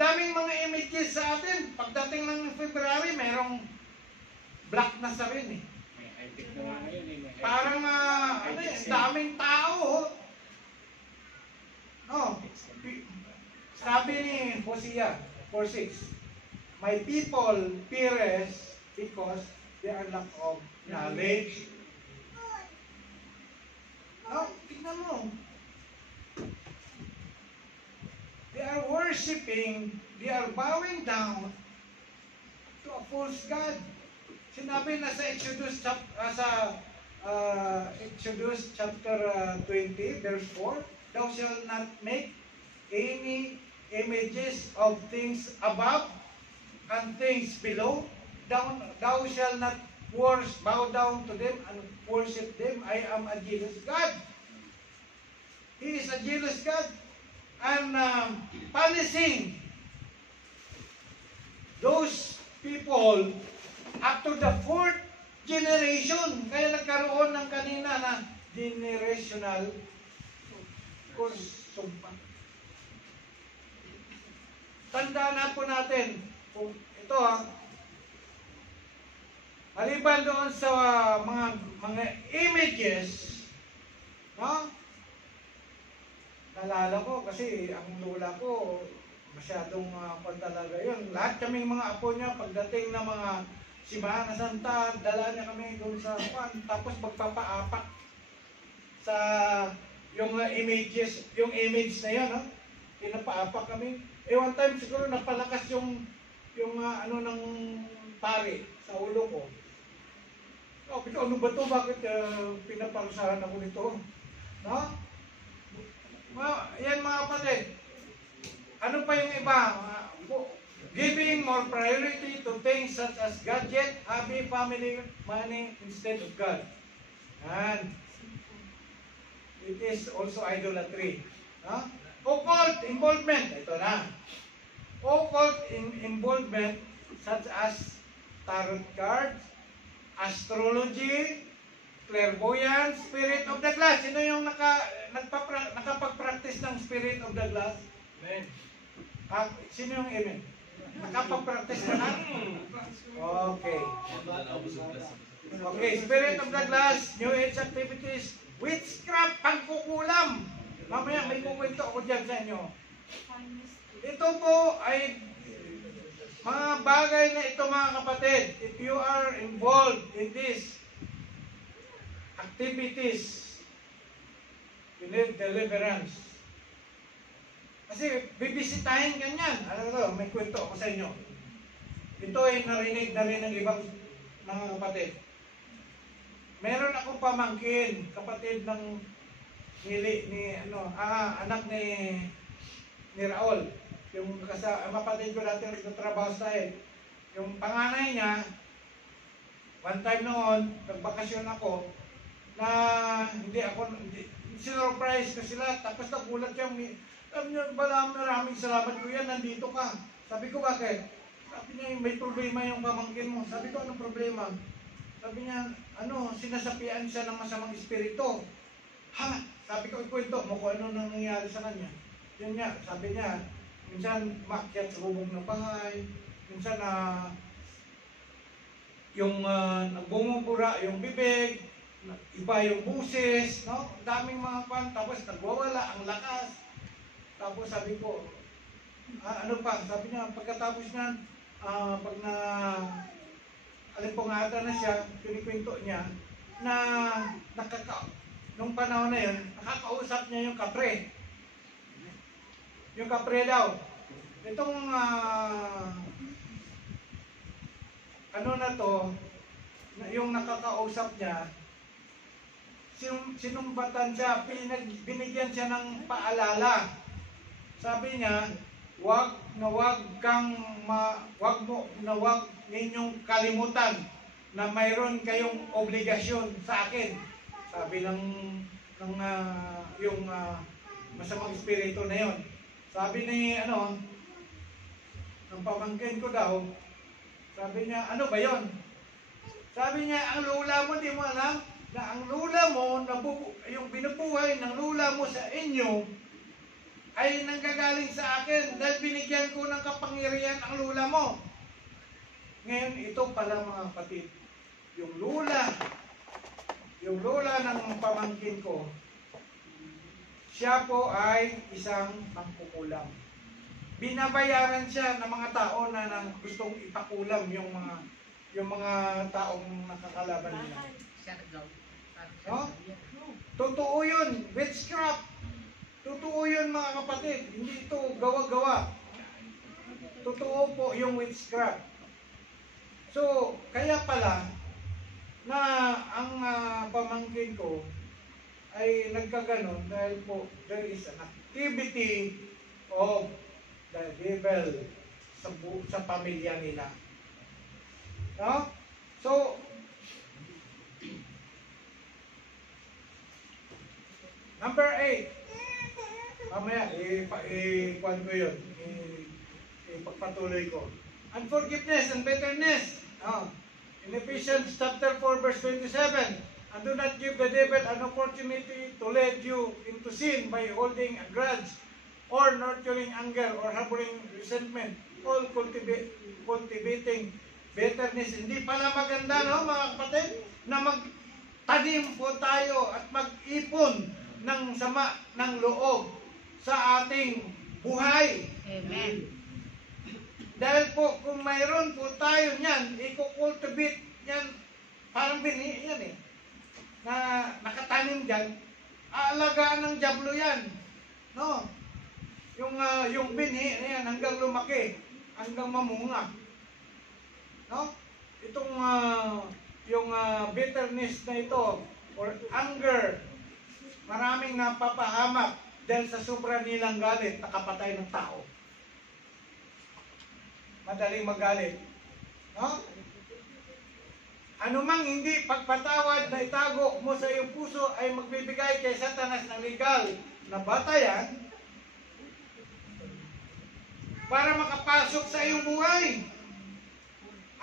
Daming mga images sa atin. Pagdating ng February, merong black na sa rin Parang daming tao. No. Sabi ni Hosea 4:6, my people perish because they are lack of knowledge. Tignan mo. They are worshiping, they are bowing down to a false god. Sinabi na sa Exodus chapter 20, verse 4, thou shalt not make any images of things above and things below. Thou shalt not bow down to them and worship them. I am a jealous God. He is a jealous God. And punishing those people up to the 4th generation. Kaya nagkaroon ng kanina na generational sumpa. Tandaan na po natin kung ito maliban doon sa mga images, no? naalala ko kasi ang lola ko, masyadong talaga yun. Lahat kaming mga apo niya, pagdating ng mga Simbahan na Santa, dala niya kami doon sa kwan, tapos magpapaapak sa yung image na yun, no? Pinapaapak kami. One time siguro napalakas yung ano ng pare sa ulo ko. Sabi ko, ano ba to? Bakit pinaparusahan ako nito? No? Yan mga kapatid. Ano pa yung iba? Giving more priority to things such as gadget, hobby, family, money instead of God. And it is also idolatry. No? Occult involvement. Ito na. Occult involvement such as tarot cards, astrology, clairvoyance, spirit of the glass. Sino yung nakapag-practice ng spirit of the glass? Amen. Sino yung amen? Nakapag-practice ka na? Okay. Okay, spirit of the glass, new age activities, witchcraft, pagkukulam. Mamaya may kukwento ako dyan sa inyo. Ito po ay mga bagay na ito mga kapatid. If you are involved in these activities, you need deliverance. Kasi bibisitahin ganyan. Ano to? May kwento ako sa inyo. Ito ay narinig na rin ng ibang mga kapatid. Meron akong pamangkin, kapatid ng anak ni Raul. Yung kapatid ko dati nagtatrabaho sa yung panganay niya, one time noon, nagbakasyon ako, na sinurprise ko sila, tapos nagulat siya, sabi niya, maraming salamat ko yan, nandito ka. Sabi ko, bakit? Sabi niya, may problema yung pamangkin mo. Sabi ko, anong problema? Sabi niya, sinasapian siya ng masamang espiritu. Ha? Sabi ko, ikwento mo kung ano nang nangyari sa kanya. Yun nga, sabi niya, minsan makyat sa bubong ng bahay, minsan nagbumubura yung bibig, iba yung buses, no? Daming mga pan, tapos nagwawala ang lakas. Tapos sabi ko, ano pa? Sabi niya, pagkatapos niyan, pag alimpungata na siya, kinikwento niya, na nung panahon na yun, nakakausap niya yung kapre. Yung kapre daw. Itong yung nakakausap niya, sinumbatan siya, binigyan siya ng paalala. Sabi niya, wag ninyong kalimutan na mayroon kayong obligasyon sa akin. Sabi yung masamang espiritu na yon. Sabi ng pamangkin ko daw, sabi niya, ano ba yon? Sabi niya, ang lula mo, di mo alam, na ang lula mo, yung binubuhay ng lula mo sa inyo, ay nanggagaling sa akin dahil binigyan ko ng kapangyarihan ang lula mo. Ngayon, ito pala mga kapatid, yung lula ng pamangkin ko, siya po ay isang mangkukulam. Binabayaran siya ng mga tao na gustong ipakulam yung mga taong nakakalaban nila. No? Totoo yun, witchcraft. Totoo yun mga kapatid, hindi ito gawa-gawa. Totoo po yung witchcraft. So, kaya pala na ang pamangkin ko ay nagkaganon dahil po there is an activity of the devil sa pamilya nila. No? So, number 8. Mamaya, ikuan ko yun. Ipagpatuloy ko. Unforgiveness and bitterness. In Ephesians chapter 4 verse 27, and do not give the devil an opportunity to lead you into sin by holding a grudge or nurturing anger or harboring resentment, all cultivating bitterness. Hindi pala maganda, no, mga kapatid, na magtanim po tayo at mag-ipon ng sama ng loob sa ating buhay. Amen. Dahil po, kung mayroon po tayo niyan, i-cultivate yan, parang bini yan eh, na nakatanim dyan, aalagaan ng dyablo yan. No? Yung binhi na yan hanggang lumaki, hanggang mamunga. No? Itong yung bitterness na ito or anger, maraming napapahamak dahil sa sobra nilang galit, nakapatay ng tao. Madaling magalit. No? Anumang hindi pagpatawad na itago mo sa iyong puso ay magbibigay kay Satanas ng legal na batayan para makapasok sa iyong buhay.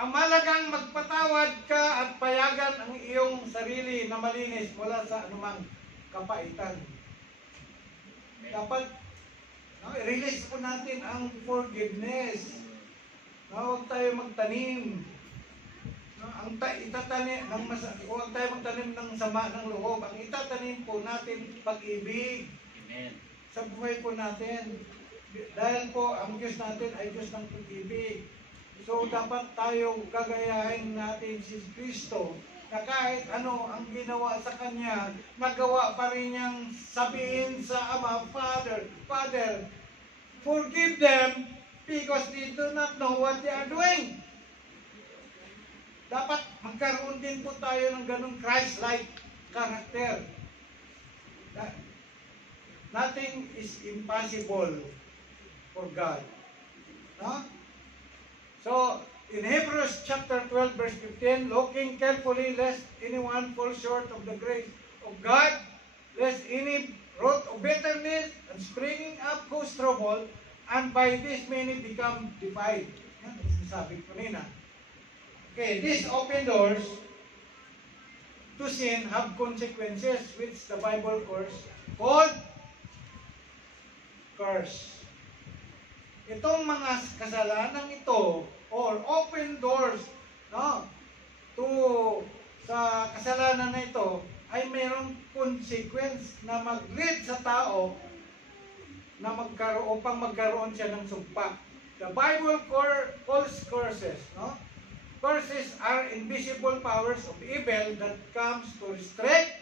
Ang malagang magpatawad ka at payagan ang iyong sarili na malinis mula sa anumang kapaitan. Dapat i-release po natin ang forgiveness. Huwag tayo magtanim. Huwag tayo magtanim ng sama ng loob. Ang itatanim po natin pag-ibig. Amen. Sa buhay po natin. Dahil po ang Diyos natin ay Diyos ng pag-ibig. So dapat tayo gagayahin natin si Kristo na kahit ano ang ginawa sa Kanya, nagawa pa rin niyang sabihin sa Ama, Father, forgive them because they do not know what they are doing. Dapat magkaroon din po tayo ng ganung Christ-like character. Nothing is impossible for God. No? So, in Hebrews chapter 12 verse 15, looking carefully lest anyone fall short of the grace of God, lest any root of bitterness and springing up cause trouble, and by this many become divided. Yan ang sinasabi ko nina. Okay, these open doors to sin have consequences which the Bible called curse. Itong mga kasalanan ito or open doors to sa kasalanan na ito ay mayroong consequence na mag-lead sa tao na magkaroon siya ng sumpa. The Bible calls curses. No? Curses are invisible powers of evil that comes to restrict,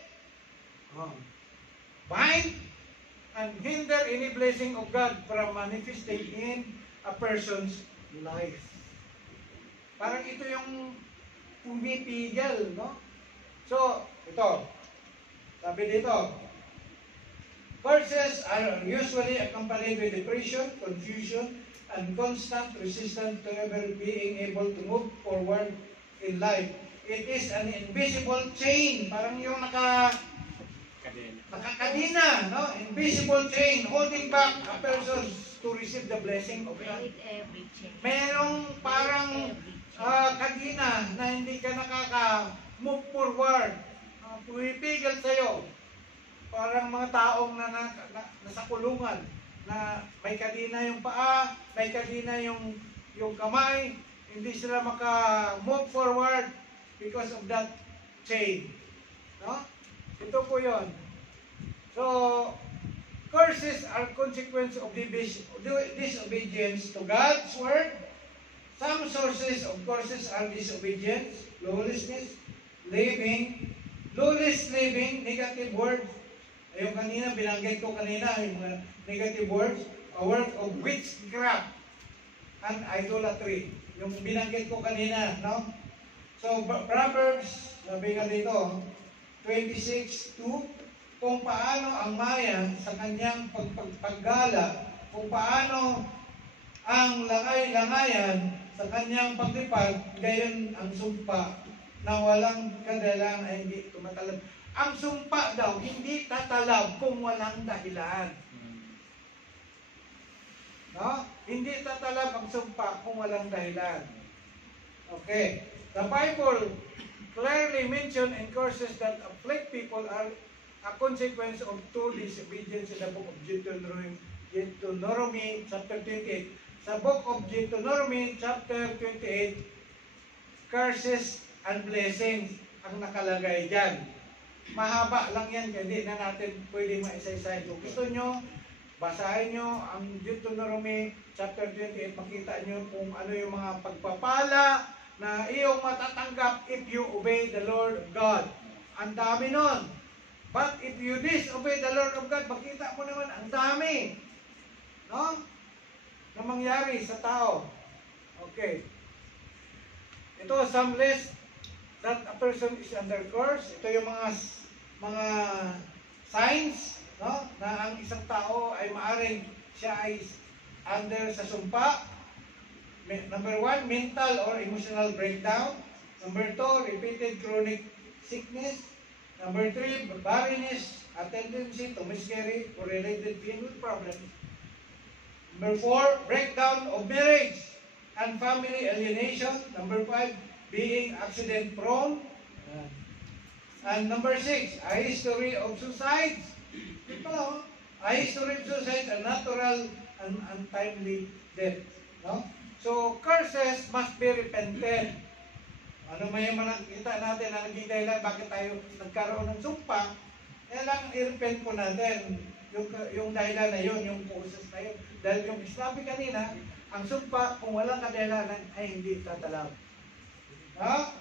bind, and hinder any blessing of God from manifesting in a person's life. Parang ito yung pumipigil, no? So, ito. Sabi dito, curses are usually accompanied with depression, confusion, and constant resistance to ever being able to move forward in life. It is an invisible chain, parang yung nakakadina, no? Invisible chain holding back a person to receive the blessing of God. Merong parang kadina na hindi ka nakaka-move forward, pumipigil sa'yo. Parang mga taong nasa kulungan, na may kadina yung paa, may kadina yung kamay, hindi sila maka-move forward because of that chain. No? Ito po yun. So, curses are consequence of disobedience to God's word. Some sources of curses are disobedience, lawlessness, lawless living, negative words. Yung kanina, binanggit ko kanina, yung mga negative words, a work of witchcraft and idolatry. Yung binanggit ko kanina, no? So, Proverbs, sabi nga dito, 26:2, kung paano ang mayan sa kanyang pagpagpagala, kung paano ang langay-langayan sa kanyang paglipad, gayon ang sumpa na walang kadalang ay hindi tumatalab. Ang sumpa daw, hindi tatalab kung walang dahilan. No? Hindi tatalab ang sumpa kung walang dahilan. Okay. The Bible clearly mentioned in curses that afflict people are a consequence of two disobedience in the book of Deuteronomy chapter 28. Sa book of Deuteronomy chapter 28, curses and blessings ang nakalagay dyan. Mahaba lang yan, hindi na natin pwede maisa-isa. Kung gusto nyo, Basahin nyo ang Deuteronomy chapter 28, makita nyo kung ano yung mga pagpapala na iyong matatanggap if you obey the Lord of God. Ang dami nun. But if you disobey the Lord of God, makita mo naman ang dami, no? Na mangyari sa tao. Okay. Ito, some list that a person is under curse. Ito yung mga signs, no? Na ang isang tao ay maaring siya ay under sa sumpa. Number 1, mental or emotional breakdown. Number 2, repeated chronic sickness. Number 3, barrenness, a tendency to miscarry or related female problems. Number 4, breakdown of marriage and family alienation. Number 5, being accident prone. And number 6, a history of suicides. Ito, a history of suicide, a natural and untimely death. No? So, curses must be repented. Ano may nakita natin na naging dahilan bakit tayo nagkaroon ng sumpa, kailangan i-repent po natin yung dahilan na yun, yung causes na yun. Dahil yung sinabi kanina, ang sumpa, kung walang kadahilanan, ay hindi tatalaw. No?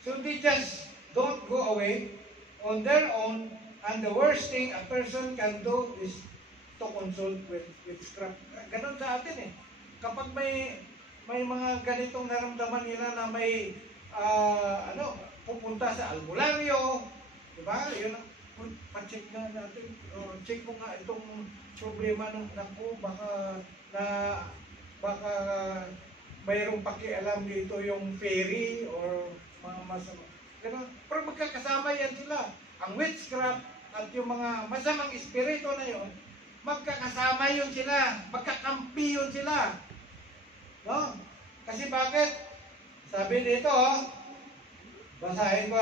So, they just don't go away on their own, and the worst thing a person can do is to consult with witchcraft. Ganon sa atin eh. Kapag may mga ganitong naramdaman nila na may pupunta sa albularyo, di ba? Yun ang pa-check na natin. Check mo nga itong problema ng anak ko, baka mayroong pakialam dito yung fairy or mga masama. Pero magkakasama yan sila. Ang witchcraft at yung mga masamang espiritu na yun, magkakasama yun sila, magkakampi yun sila. No? Kasi bakit? Sabi dito, basahin ko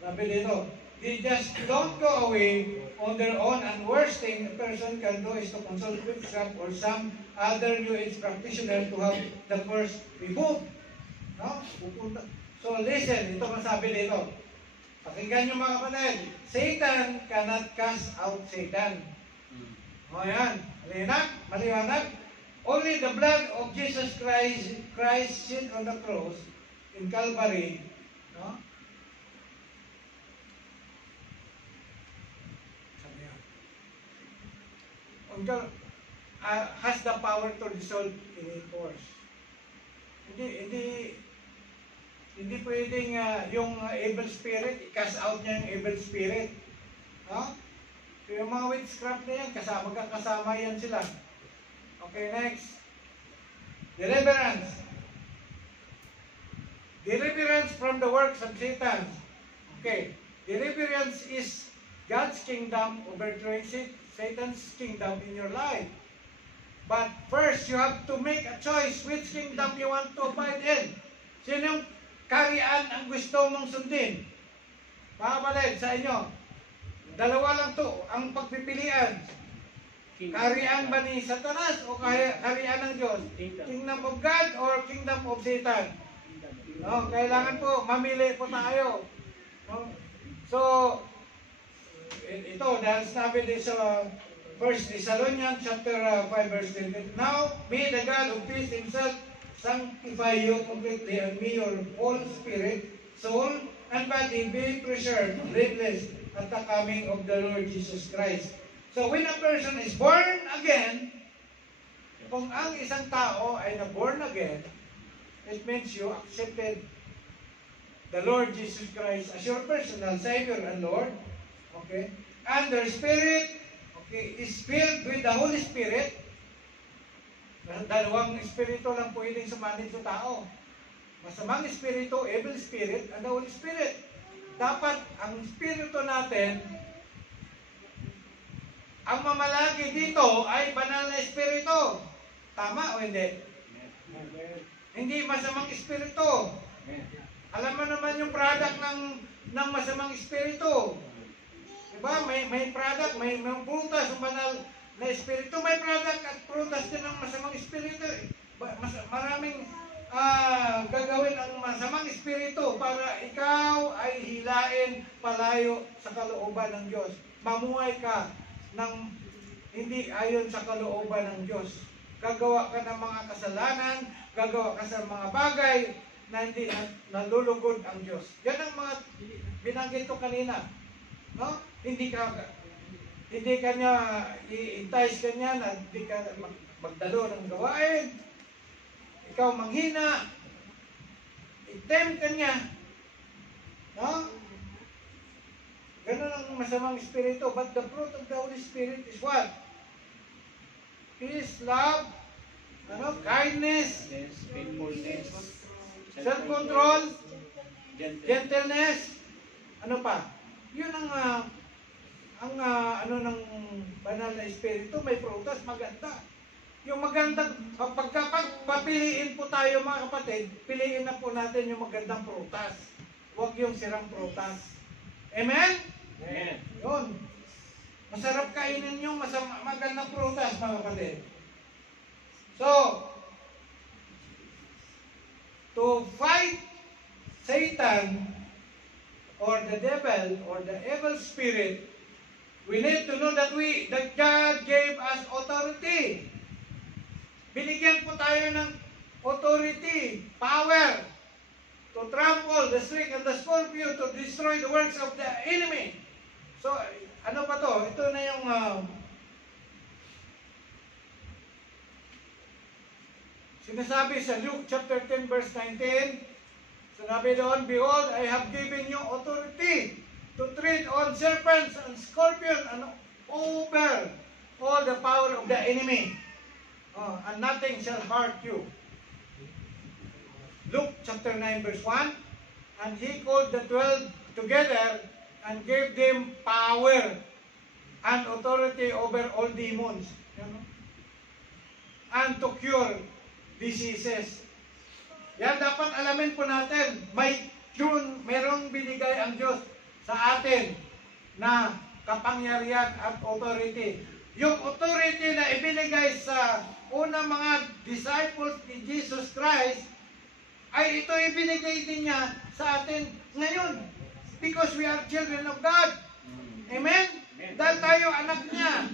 sabi dito, they just don't go away on their own, and worst thing a person can do is to consult witchcraft or some other New Age practitioner to have the first removed. No? So listen, ito ang sabi dito. Pakinggan nyo mga kapatid. Satan cannot cast out Satan. O yan. Maliwanag. Only the blood of Jesus Christ shed on the cross in Calvary, no? Has the power to dissolve any force. Hindi pwedeng yung evil spirit, i-cast out niya yung evil spirit. No? So yung mga witchcraft na yan, magkakasama yan sila. Okay, next. Deliverance. Deliverance from the works of Satan. Okay. Deliverance is God's kingdom overthrowing Satan's kingdom in your life. But first, you have to make a choice which kingdom you want to abide in. Sino yung karian ang gusto mong sundin? Mga kapatid, sa inyo, dalawa lang to ang pagpipilian. Karian ba ni Satanas o karian ng Diyos? Kingdom of God or Kingdom of Satan? No, kailangan po, mamili po tayo. No? So, ito, dahil sinabi din sa 1 Thessalonians chapter 5 verse 10, now, may the God of peace himself sanctify you completely, and may your whole spirit, soul, and body be preserved, blameless, at the coming of the Lord Jesus Christ. So when a person is born again, kung ang isang tao ay na-born again, it means you accepted the Lord Jesus Christ as your personal Savior and Lord. Okay? And their spirit, okay, is filled with the Holy Spirit. Dalawang espiritu lang pwedeng sumanin sa tao. Masamang espiritu, evil spirit, and the Holy Spirit. Dapat ang espiritu natin, ang mamalagi dito ay banal na espiritu. Tama o hindi? Hindi masamang espiritu. Alam mo naman yung product ng masamang espiritu. Diba? May product, may prutas, yung banal na espiritu. May product at prutas din ng masamang espiritu. Maraming gagawin ang masamang espiritu para ikaw ay hilain palayo sa kalooban ng Diyos. Mamuhay ka ng hindi ayon sa kalooban ng Diyos. Gagawa ka ng mga kasalanan, gagawa ka sa mga bagay na hindi nalulugod ang Diyos. Yan ang mga binanggit ko kanina. No? Hindi ka niya i-entice ka niya na hindi ka magdalo ng gawain. Ikaw manghina. I-tempt ka niya. No? Ganun ang masamang espiritu. But the fruit of the Holy Spirit is what? Peace, love, kindness, faithfulness, self-control, gentleness, ano pa? Yun ang ano ng banal na espiritu, may prutas, maganda. Yung magandang, papiliin po tayo mga kapatid, piliin na po natin yung magandang prutas. Huwag yung sirang prutas. Amen? Amen. Yun. Masarap kainin yung magandang prutas, mga kapatid. So, to fight Satan or the devil or the evil spirit, we need to know that God gave us authority. Binigyan po tayo ng authority, power, to trample the snake and the scorpion, to destroy the works of the enemy. So, ano pa to? Ito na yung sinasabi sa Luke chapter 10 verse 19. Sinabi doon, behold, I have given you authority to tread on serpents and scorpions and over all the power of the enemy. And nothing shall hurt you. Luke chapter 9 verse 1. And he called the 12 together and gave them power and authority over all demons. And to cure diseases. Yan dapat alamin po natin. Merong binigay ang Diyos sa atin na kapangyarihan at authority. Yung authority na ibinigay sa unang mga disciples ni Jesus Christ, ay ito ibinigay din niya sa atin ngayon. Because we are children of God. Amen? Dahil tayo anak niya.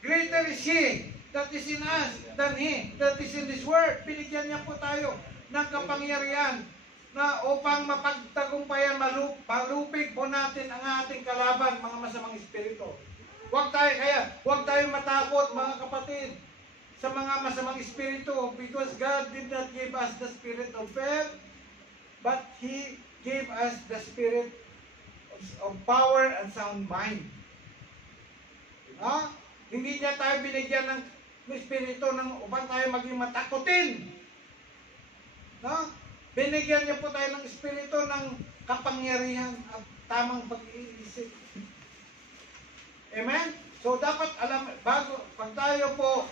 Greater is He that is in us than He that is in this world. Binigyan niya po tayo ng kapangyarihan na upang mapagtagumpayan, malupig po natin ang ating kalaban, mga masamang espiritu. Huwag tayo matakot, mga kapatid, sa mga masamang espiritu, because God did not give us the spirit of fear, but He gave us the spirit of power and sound mind. Hindi niya tayo binigyan ng espiritu upang tayo maging matakotin. Binigyan niya po tayo ng espiritu ng kapangyarihan at tamang pag-iisip. Amen? So dapat pag tayo po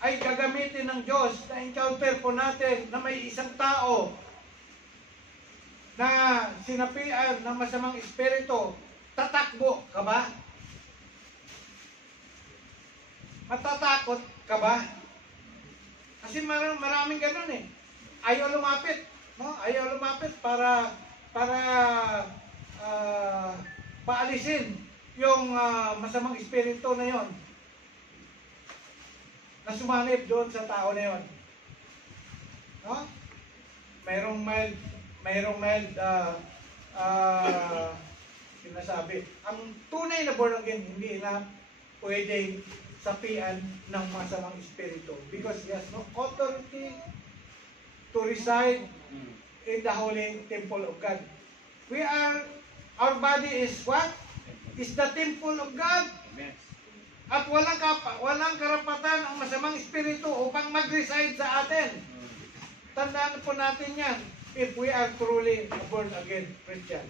ay gagamitin ng Diyos, na encounter po natin na may isang tao na sinapian ng masamang espiritu, tatakbo ka ba? Matatakot ka ba? Kasi maraming ganun eh. Ayaw lumapit. No? Ayaw lumapit para paalisin yung masamang espiritu na yon na sumanib doon sa tao na yon. No? Mayroong mild sinasabi. Ang tunay na born again, hindi na pwede sapian ng masamang espiritu because he has no authority to reside in the holy temple of God. Our body is what? Is the temple of God. At walang karapatan ang masamang espiritu upang mag-reside sa atin. Tandaan po natin yan if we are truly a born again Christian.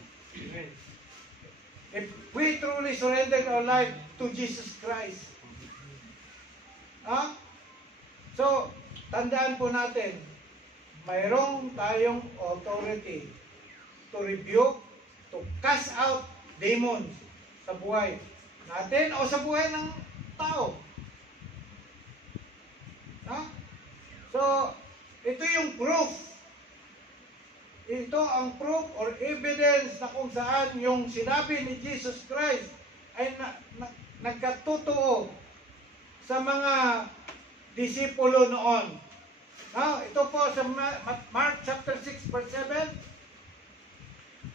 If we truly surrender our life to Jesus Christ. So, tandaan po natin, mayroong tayong authority to rebuke, to cast out demons sa buhay natin o sa buhay ng tao. So, ito yung proof. Ito ang proof or evidence na kung saan yung sinabi ni Jesus Christ ay nagkatutuo sa mga disipulo noon. Ito po sa Mark chapter 6 verse 7.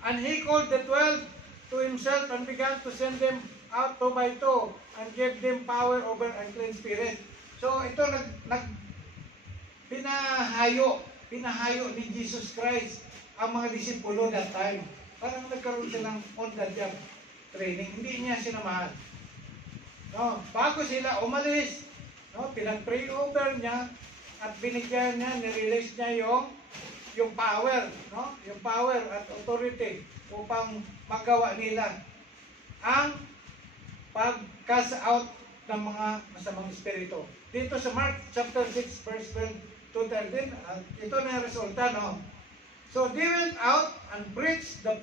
And he called the 12 to himself and began to send them out two by two and gave them power over unclean spirit. So ito pinahayo ni Jesus Christ ang mga disipulo that time. Parang nagkaroon silang on-the-job training. Hindi niya sinamahan. Bago sila umalis, pinag-pray over niya at binigyan niya, nirelease niya yung power, yung power at authority upang magawa nila ang pag-cast out ng mga masamang espiritu. Dito sa Mark chapter 6 verse 12 to 13, ito na yung resulta, So they went out and preached that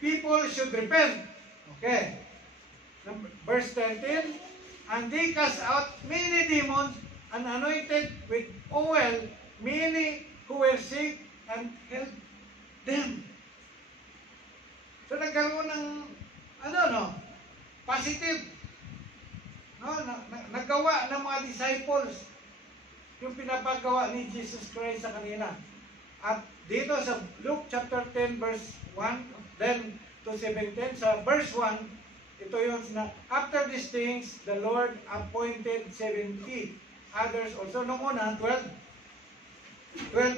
people should repent. Okay. Verse 13, and they cast out many demons and anointed with oil many who were sick and healed them. So nagkaroon ng positive. Nagawa ng mga disciples yung pinapagawa ni Jesus Christ sa kanila. At dito sa Luke chapter 10 verse 1 then to 17, sa verse 1, ito yung after these things the Lord appointed 70 others also. Nung una 12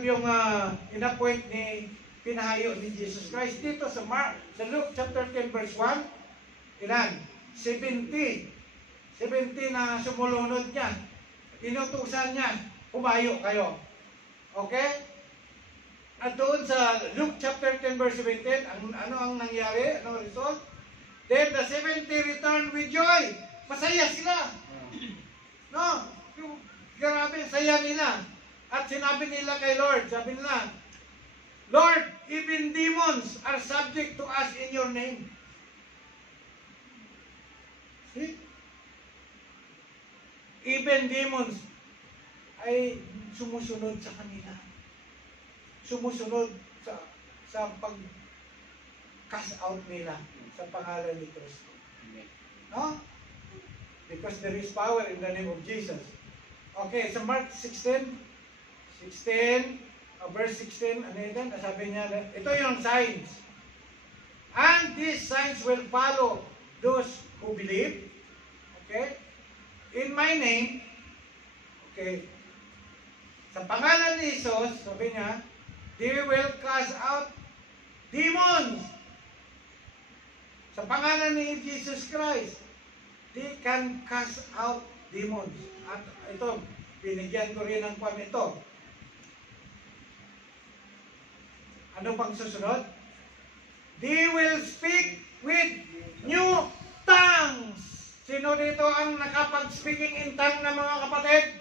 yung inappoint ni pinahayo ni Jesus Christ. Dito sa Luke chapter 10 verse 1, ilan? 70 na sumulunod niya. Inutusan niya, pumayo kayo. Okay? At doon sa Luke chapter 10 verse 17, ano ang nangyari? Ano ang result? Then the 70 returned with joy. Masaya sila. Grabe, saya nila. At sinabi nila kay Lord, sabi nila, Lord, even demons are subject to us in your name. See? Even demons ay sumusunod sa kanila. Sumusunod sa pag-cast out nila sa pangalan ni Kristo. Because there is power in the name of Jesus. Okay, sa Mark 16, verse 16, ano yun? Sabi niya, ito yung signs. And these signs will follow those who believe. Okay? In my name, okay, sa pangalan ni Jesus, sabi niya, they will cast out demons. Sa pangalan ni Jesus Christ, they can cast out demons. At ito, binigyan ko rin ng kwan ito. Ano pang susunod? They will speak with new tongues. Sino dito ang nakapag-speaking in tongue na mga kapatid?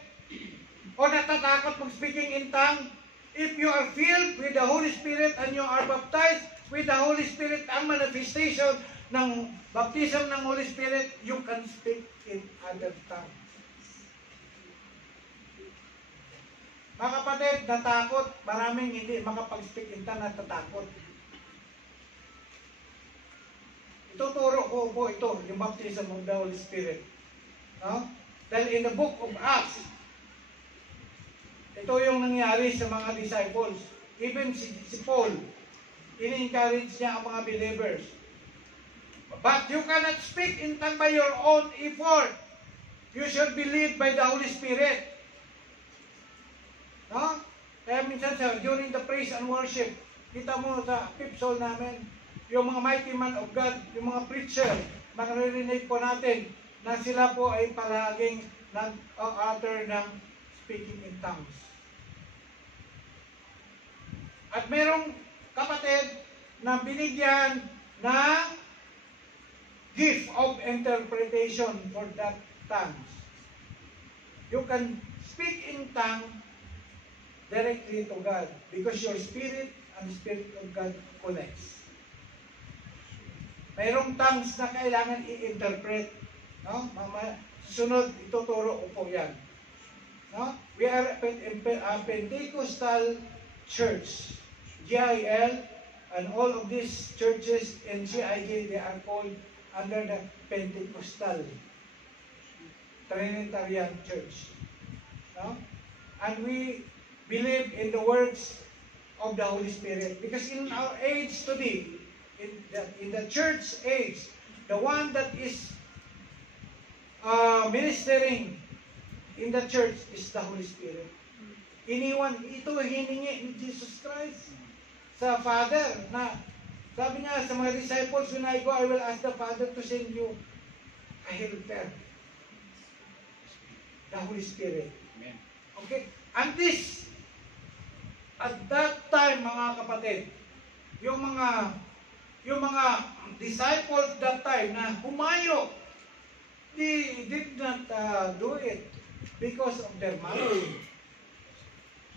O natatakot mag-speaking in tongue? If you are filled with the Holy Spirit and you are baptized with the Holy Spirit, ang manifestation ng baptism ng Holy Spirit, you can speak in other tongues. Mga kapatid, natakot. Maraming hindi makapag-speak in tongue, natatakot. Ituturo ko po ito, yung baptism of the Holy Spirit. Dahil in the book of Acts, ito yung nangyari sa mga disciples. Even si Paul, in-encourage niya ang mga believers. But you cannot speak in tongue by your own effort. You should be led by the Holy Spirit. Kaya minsan during the praise and worship, kita mo sa pipsol namin, yung mga mighty man of God, yung mga preacher, maririnig po natin na sila po ay palaging nag-utter ng speaking in tongues. At merong kapatid na binigyan ng gift of interpretation for that tongues. You can speak in tongue directly to God because your spirit and the Spirit of God connects. Mayroong tongues na kailangan i-interpret. Susunod, ituturo ko po yan. We are a Pentecostal church. GIL and all of these churches in CIG, they are called under the Pentecostal Trinitarian Church. No? And we believe in the works of the Holy Spirit. Because in our age today, in the church age, the one that is ministering in the church is the Holy Spirit. Ito hiningi ni Jesus Christ sa Father na sabi niya sa mga disciples, when I go, I will ask the Father to send you a helper. The Holy Spirit. Amen. Okay? And this, at that time, mga kapatid, yung mga disciples that time na humayo, they did not do it because of their mind.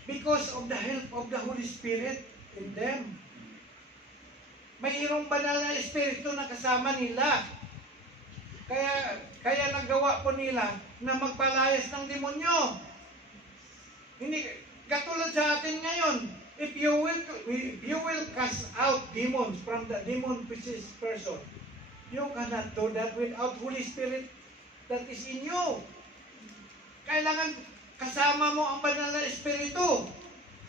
Because of the help of the Holy Spirit in them. Mayroong banal na espiritu na kasama nila. Kaya nagawa po nila na magpalayas ng demonyo. Hindi katulad sa atin ngayon. If you will cast out demons from the demon-possessed person, you cannot do that without Holy Spirit that is in you. Kailangan kasama mo ang banal na espiritu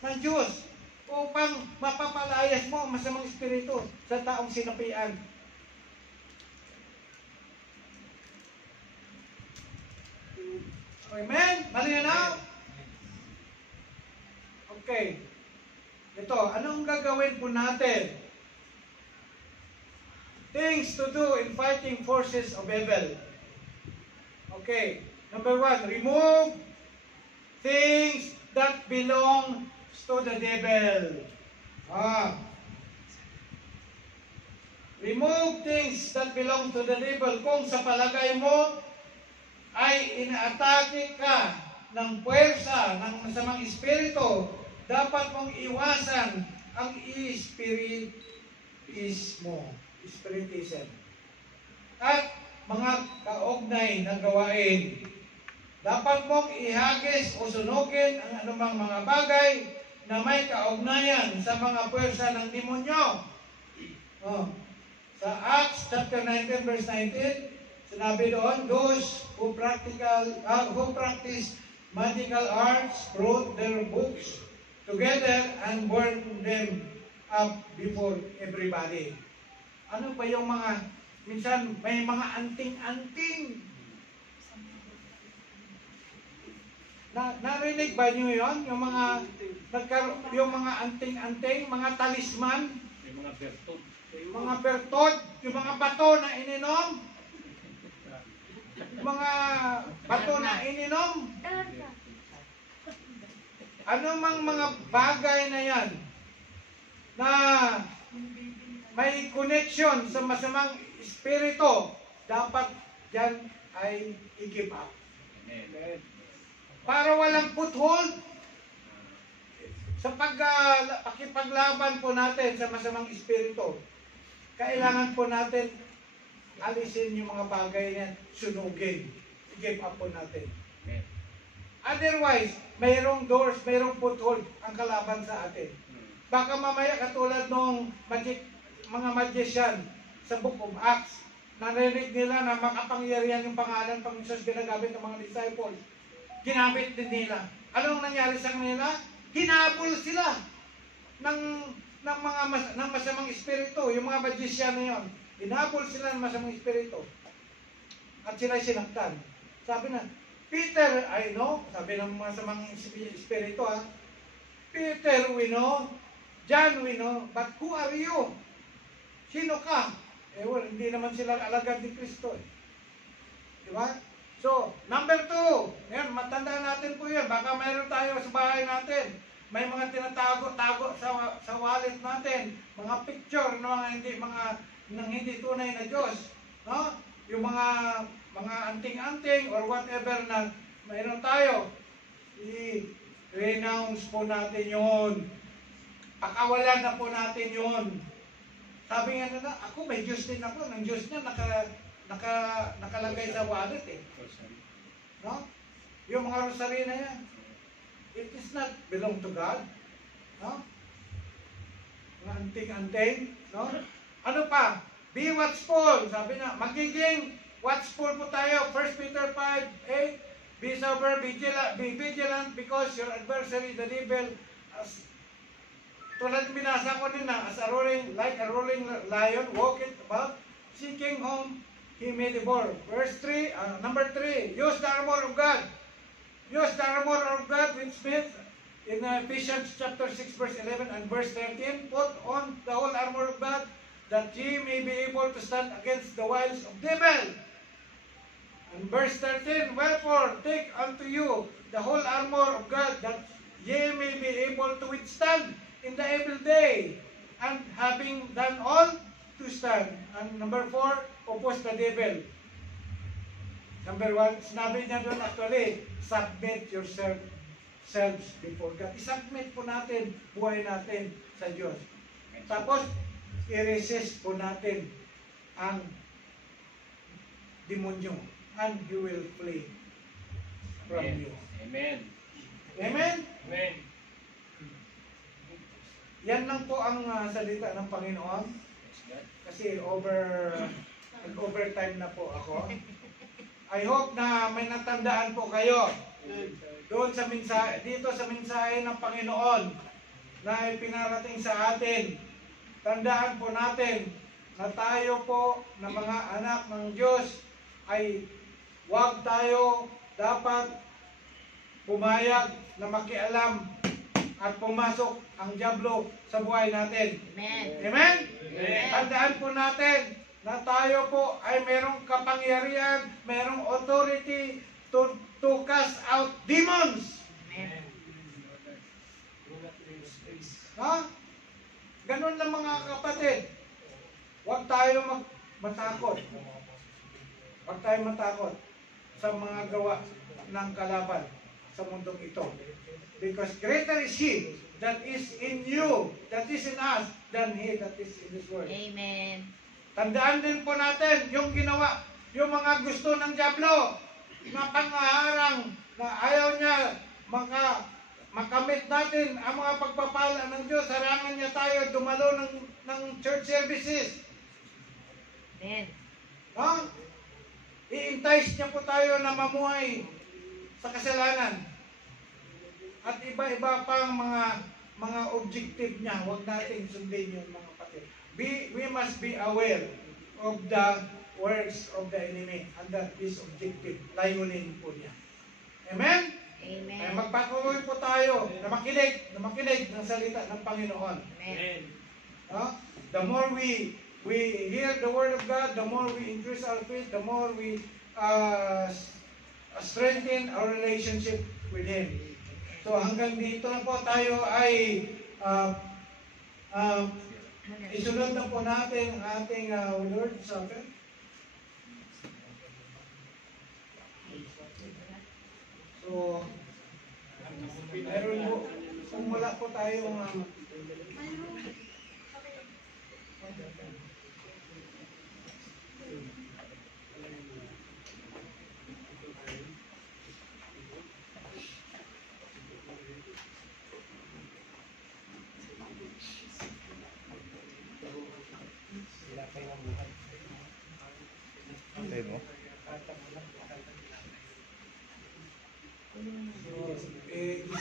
ng Diyos upang mapapalayas mo ang masamang espiritu sa taong sinapian. Amen? Malinaw? Okay. Ito, anong gagawin po natin? Things to do in fighting forces of evil. Okay. Number 1, remove things that belong to the devil. Remove things that belong to the devil. Kung sa palagay mo ay inaatake ka ng puwersa ng masamang espiritu, dapat mong iwasan ang spiritism at mga kaugnay na gawain. Dapat mong ihagis o sunugin ang anumang mga bagay na may kaugnayan sa mga puwersa ng demonyo. Sa Acts chapter 19 verse 19, sinabi doon, those who practice magical arts brought their books together and burned them up before everybody. Ano pa yung mga, minsan may mga anting-anting. Narinig ba niyo yon? Yung mga anting-anting, mga talisman, Yung mga bertod. mga bertod, yung mga bato na ininom, mga bato na ininom. Ano mang mga bagay na yan na may connection sa masamang espiritu, dapat yan ay i-give up. Amen. Para walang foothold sa pakipaglaban po natin sa masamang espiritu, kailangan po natin alisin yung mga bagay na sunugin. I-give up po natin. Amen. Otherwise, mayroong doors, mayroong foothold ang kalaban sa atin. Baka mamaya katulad nung mga magician sa Book of Acts, narinig nila na makapangyarihan yung pangalan ng Panginoon ginagamit ng mga disciples. Ginamit din nila. Anong nangyari sa kanila? Hinabol sila ng masamang espiritu, yung mga magician na yun. Hinabol sila ng masamang espiritu. At sila sinaktan. Sabi na, Peter, I know, sabi ng masamang espiritu, Peter, we know, John, we know, but who are you? Sino ka? Well, hindi naman sila alagad ni Kristo. Diba? So, number 2, yan, matandaan natin po yan. Baka mayroon tayo sa bahay natin. May mga tinatago-tago sa wallet natin. Mga picture ng hindi tunay na Diyos. No? Yung mga anting-anting or whatever na mayroon tayo. I-renounce po natin yon. Pakawalan na po natin yon. Sabi nga na, ako may Diyos din ako. Ng Diyos na nakalagay sa wallet eh. No? Yung mga rosary na yan, it is not belong to God. No? Mga anting-anting. No? Ano pa? Be watchful. Sabi na, magiging watchful po tayo. 1 Peter 5:8. Be sober, be vigilant because your adversary, the devil, as tulad binasa ko nila, like a rolling lion, walking about, seeking whom he may devour. Number 3, use the armor of God. Use the armor of God, which means in Ephesians chapter 6, verse 11 and verse 13, put on the whole armor of God, that ye may be able to stand against the wiles of devil. And verse 13, wherefore take unto you the whole armor of God, that ye may be able to withstand in the evil day, and having done all, to stand. And number 4, oppose the devil. Number 1, sinabi niya doon actually, submit yourselves before God. I-submit po natin buhay natin sa Diyos. Tapos, i-resist po natin ang demonyo, and He will flee from you. Amen. Amen? Amen. Yan lang po ang salita ng Panginoon. Kasi overtime na po ako. I hope na may natandaan po kayo doon sa mensahe, dito sa mensahe ng Panginoon na ipinarating sa atin. Tandaan po natin na tayo po na mga anak ng Diyos ay huwag tayo dapat pumayag na makialam at pumasok ang diablo sa buhay natin. Amen. Amen? Amen. Tandaan po natin na tayo po ay merong kapangyarihan, merong authority to cast out demons. Amen. Ha? Ganun lang mga kapatid. Huwag tayo matakot. Huwag tayo matakot sa mga gawa ng kalaban sa mundong ito. Because greater is He that is in you, that is in us, than he that is in this world. Amen. Tandaan din po natin yung ginawa, yung mga gusto ng diablo na pangaharang na ayaw niya makamit natin ang mga pagpapala ng Diyos. Harangan niya tayo dumalo ng church services. Amen. No? I-entice niya po tayo na mamuhay sa kasalanan. At iba-iba pang mga objective niya. Huwag nating sundin yun, mga kapatid. We must be aware of the works of the enemy, and that is objective. Layunin po niya. Amen? Amen. Ay magpatuloy po tayo na makinig ng salita ng Panginoon. Amen. No? The more we hear the word of God, the more we increase our faith, the more we strengthen our relationship with Him. So hanggang dito na po tayo ay isunod na po natin ang ating Lord Supper. So, meron po, kung wala po tayong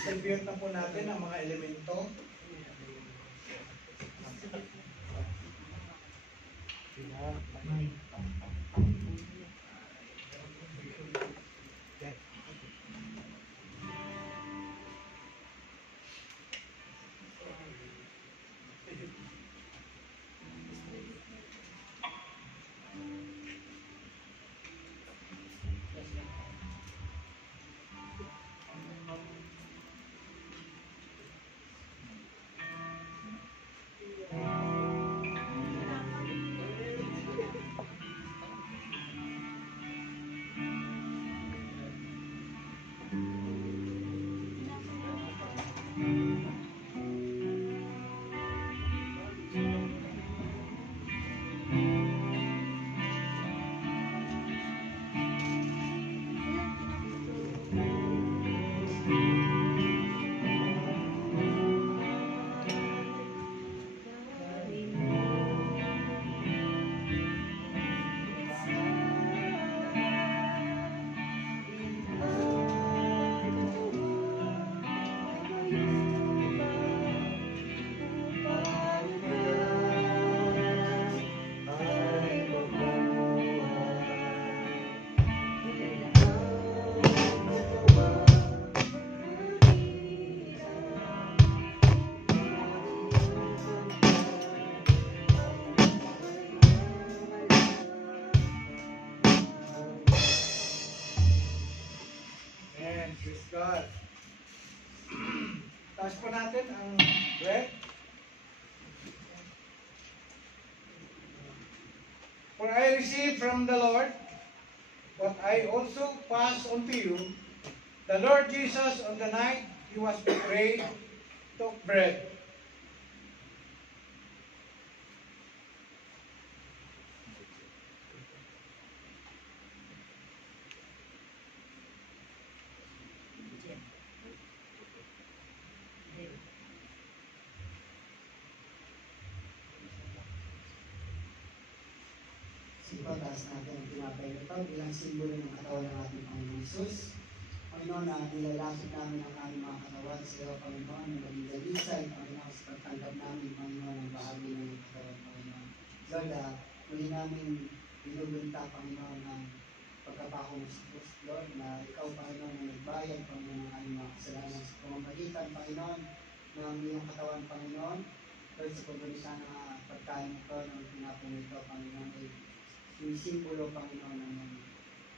distribute na po natin ang mga elemento. Praise God. Taas po natin ang bread. For I received from the Lord what I also pass on to you. The Lord Jesus, on the night he was betrayed, took bread. Ipagtaas natin ang tinapay na ito bilang simbolo ng katawan ng ating Panginoon Jesus. Panginoon, na nilalapit namin ang aming mga katawan sa iyo, Panginoon, na maging dalisay, Panginoon, sa pagtanggap namin, Panginoon, ang bahagi ng iyong katawan, Panginoon. Lord, muli namin binubunta, Panginoon, ang pagkapako mo sa krus, Lord, na ikaw, Panginoon, na nagbayad, Panginoon, ng aming mga kasalanan sa pamamagitan, Panginoon, ng iyong katawan, Panginoon. Lord, sa pagbalisa ng pagkain ito, ng tinapay nito, Panginoon, ay yung simbolo, Panginoon, ng iyong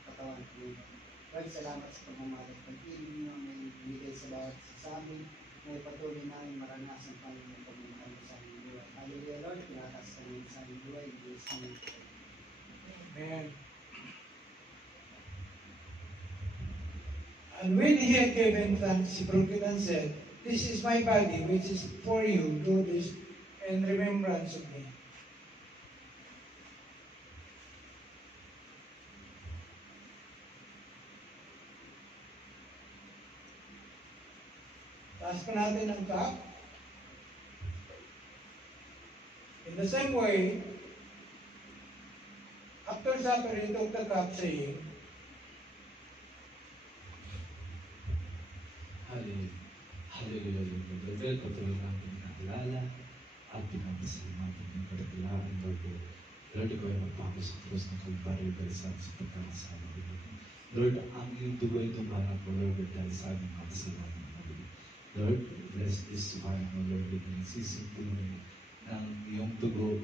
katawan, Panginoon. Lord, salamat sa pagmamahal at pag-ibig niyo na ibigay sa bawat sa amin na ipatuloy namin maranasan, Panginoon, pagmamahal mo sa aming buhay. Hallelujah, Lord, tinataas ka namin sa aming buhay. In Jesus' name. Amen. And when he had given thanks, he broke it and said, "This is my body, which is for you. Do this in remembrance of me." Taas pa natin ang cup. In the same way, after supper, he took the cup, saying, Hallelujah. Hallelujah. Lord, patuloy natin inaalala at pinapasalamatan ng kadakilaan, Lord. Lord, ikaw ay magpako sa krus ng Kalbaryo dahil sa pagkakasama ko. Lord, ang iyong dugo ay tumanap ko, Lord, dahil sa aming makasalanan. Lord, bless this wine, O Lord, na nagsisipuloy ng iyong dugo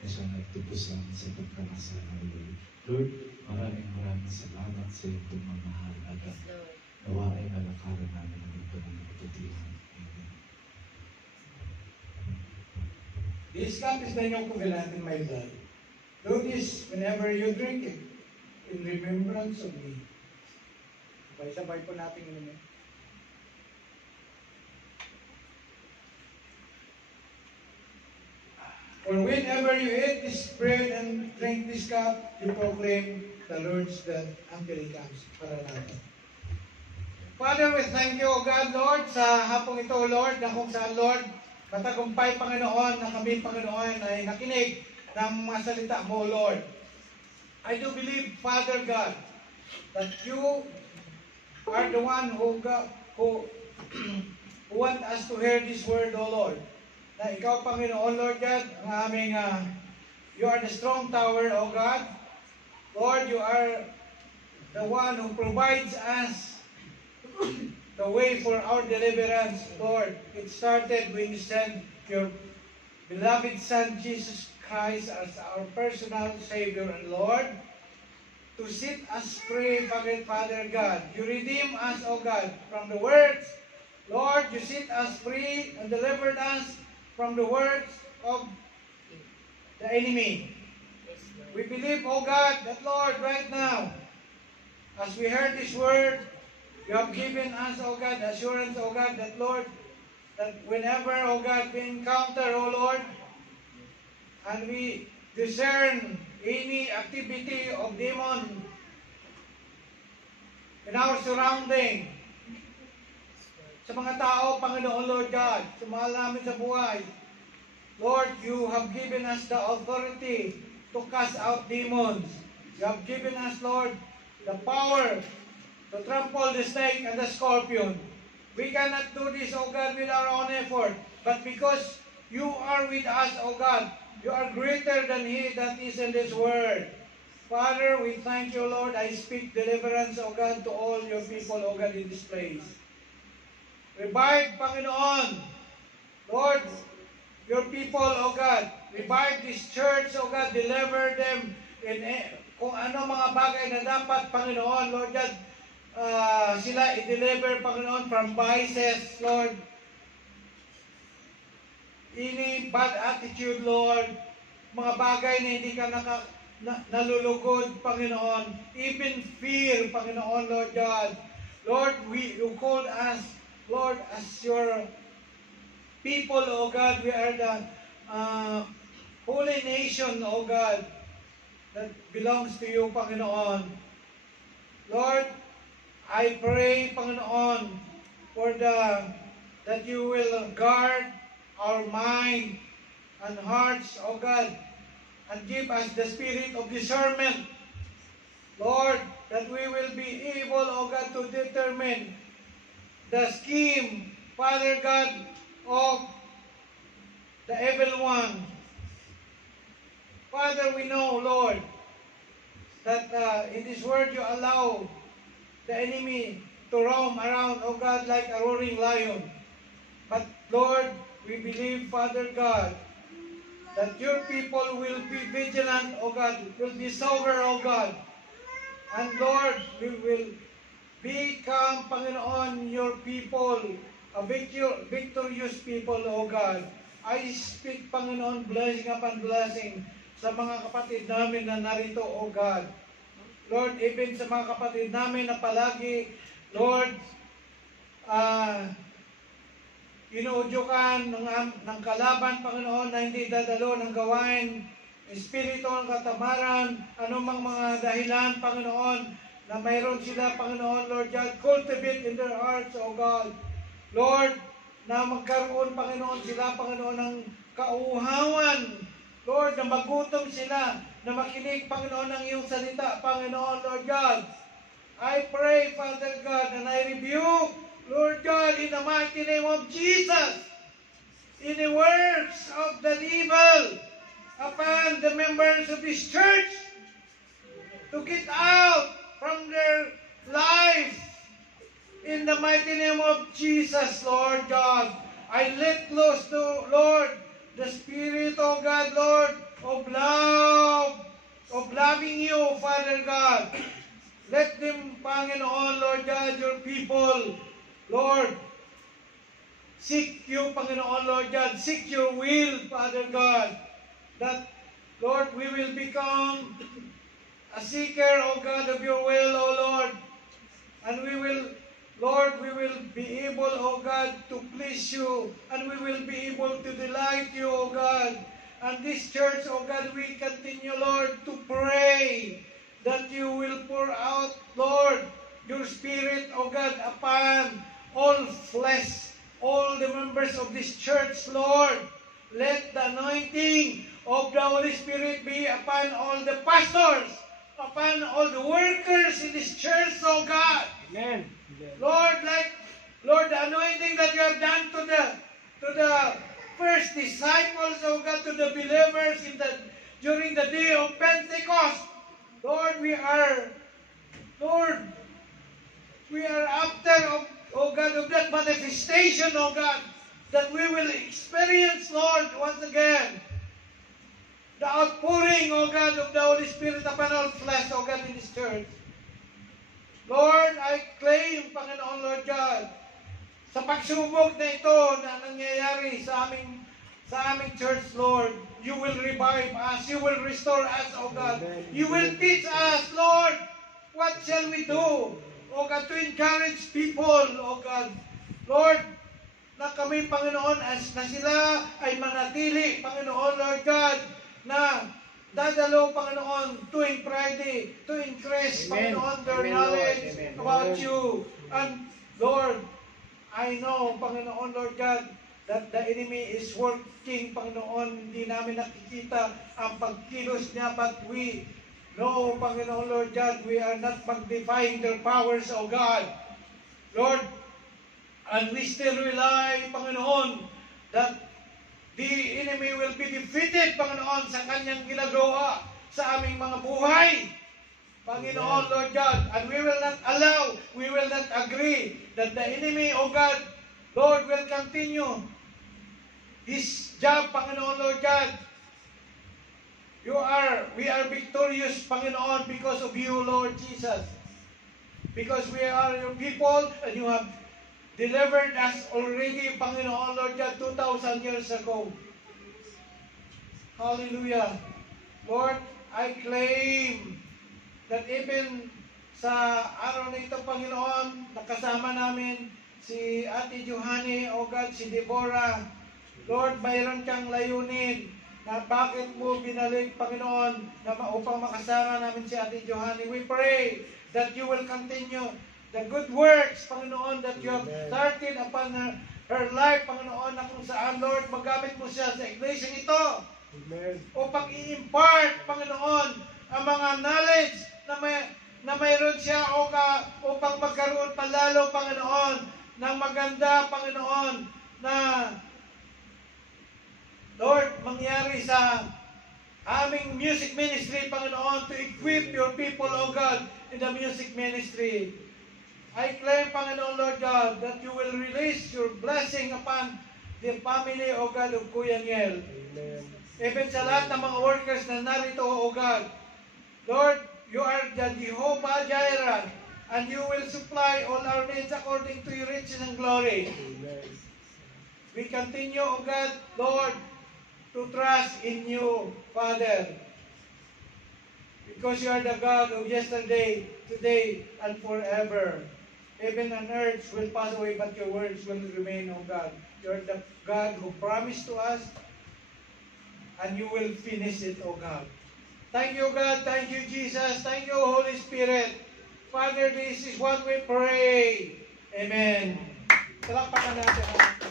na siya nagtubos sa amin sa pagkakasama, Lord. Lord, maraming salamat sa iyong pagmamahal at Yes, Lord. nawa ay nalakaran namin ang ito ng kapatihan. Amen. "This cup is the new covenant in my blood. Do this whenever you drink it, in remembrance of me." Sabay-sabay po natin inumin. For whenever you eat this bread and drink this cup, you proclaim the Lord's death until He comes. Para natin. Father, we thank you, O God, Lord, sa hapong ito, Lord, na kung saan, Lord, matagumpay, Panginoon, na kami, Panginoon, ay nakinig ng mga salita mo, Lord. I do believe, Father God, that you are the one who want us to hear this word, O Lord. Na ikaw, Panginoon, Lord God, ang aming, you are the strong tower, O God. Lord, you are the one who provides us the way for our deliverance, Lord. It started when you sent your beloved Son, Jesus Christ, as our personal Savior and Lord, to set us free, Father God. You redeem us, O God, from the words. Lord, you set us free and delivered us from the words of the enemy. Yes, Lord. We believe, O God, that Lord, right now, as we heard this word, you have given us, O God, assurance, O God, that Lord, that whenever, O God, we encounter, O Lord, and we discern any activity of demon in our surrounding, sa mga tao, Panginoon, Lord God, sa mahal namin sa buhay, Lord, you have given us the authority to cast out demons. You have given us, Lord, the power to trample the snake and the scorpion. We cannot do this, O God, with our own effort, but because you are with us, O God, you are greater than he that is in this world. Father, we thank you, Lord. I speak deliverance, O God, to all your people, O God, in this place. Revive, Panginoon, Lord, your people, O God. Revive this church, O God. Deliver them in kung ano mga bagay na dapat, Panginoon, Lord God, sila i-deliver, Panginoon, from vices, Lord. Any bad attitude, Lord. Mga bagay na hindi ka nalulugod, Panginoon. Even fear, Panginoon, Lord God. Lord, you called us, Lord, as your people, O God. We are the holy nation, O God, that belongs to you, Panginoon. Lord, I pray, Panginoon, that you will guard our mind and hearts, O God, and give us the spirit of discernment, Lord, that we will be able, O God, to determine the scheme, Father God, of the evil one. Father, we know, Lord, that in this world you allow the enemy to roam around, O God, like a roaring lion. But Lord, we believe, Father God, that your people will be vigilant, O God, will be sober, O God. And Lord, we will become, Panginoon, your people, a victorious people, O God. I speak, Panginoon, blessing upon blessing sa mga kapatid namin na narito, O God. Lord, even sa mga kapatid namin na palagi, Lord, inuudyukan ng kalaban, Panginoon, na hindi dadalo ng gawain, espiritu ng katamaran, anumang mga dahilan, Panginoon, na mayroon sila, Panginoon, Lord God, cultivate in their hearts, O God. Lord, na magkaroon, Panginoon, sila, Panginoon, ng kauhawan. Lord, na magutom sila, na makinig, Panginoon, ng iyong salita, Panginoon, Lord God. I pray, Father God, and I rebuke, Lord God, in the mighty name of Jesus, any works of the evil upon the members of this church to get out from their lives in the mighty name of Jesus, Lord God. I let loose to, Lord, the Spirit of God, Lord, of love, of loving you, Father God. Let them, Panginoon, Lord God, your people, Lord, seek you, Panginoon, Lord God, seek your will, Father God, that, Lord, we will become a seeker, O God, of your will, O Lord, and we will, Lord, we will be able, O God, to please you, and we will be able to delight you, O God. And this church, O God, we continue, Lord, to pray that you will pour out, Lord, your Spirit, O God, upon all flesh, all the members of this church, Lord. Let the anointing of the Holy Spirit be upon all the pastors, upon all the workers in this church, O God. Amen. Lord, Lord, the anointing that you have done to the first disciples, O God, to the believers during the day of Pentecost. Lord, we are after, O God, of that manifestation, O God, that we will experience, Lord, once again, the outpouring, O God, of the Holy Spirit upon all flesh, O God, in this church. Lord, I claim, Panginoon, Lord God, sa pagsubok na ito na nangyayari sa aming church, Lord, you will revive us, you will restore us, O God. You will teach us, Lord, what shall we do, O God, to encourage people, O God. Lord, na kami, Panginoon, as na sila ay manatili, Panginoon, Lord God, na dadalo, Panginoon, tuwing Friday, to increase, Panginoon, their knowledge about you. And, Lord, I know, Panginoon, Lord God, that the enemy is working, Panginoon, hindi namin nakikita ang pagkilos niya, but we know, Panginoon, Lord God, we are not magnifying their powers, O God. Lord, and we still rely, Panginoon, that the enemy will be defeated, Panginoon, sa kanyang ginagawa sa aming mga buhay. Panginoon, Lord God, and we will not agree that the enemy, O God, Lord, will continue his job, Panginoon, Lord God. We are victorious, Panginoon, because of you, Lord Jesus. because we are your people and you have delivered us already, Panginoon Lord God, 2,000 years ago. Hallelujah. Lord, I claim that even sa araw na ito, Panginoon, nakasama namin si Ate Johanny, O God, si Deborah. Lord, mayroon kang layunin na bakit mo binalik, Panginoon, na upang makasama namin si Ate Johanny. We pray that you will continue the good works, Panginoon, that you have started upon her life, Panginoon, na kung saan, Lord, magamit mo siya sa iglesia ito. Amen. Upang i-impart, Panginoon, ang mga knowledge na mayroon siya upang magkaroon palalo, Panginoon, ng maganda, Panginoon, na Lord, mangyari sa aming music ministry, Panginoon, to equip your people, O God, in the music ministry. I claim, Panginoon, Lord God, that you will release your blessing upon the family, O God, of Kuya Niel. Amen. Even sa lahat ng mga workers na narito, O God. Lord, you are the Jehovah Jireh, and you will supply all our needs according to your riches and glory. Amen. We continue, O God, Lord, to trust in you, Father. Because you are the God of yesterday, today, and forever. Heaven and earth will pass away, but your words will remain, O God. You are the God who promised to us, and you will finish it, O God. Thank you, God. Thank you, Jesus. Thank you, Holy Spirit. Father, this is what we pray. Amen. Palakpakan natin.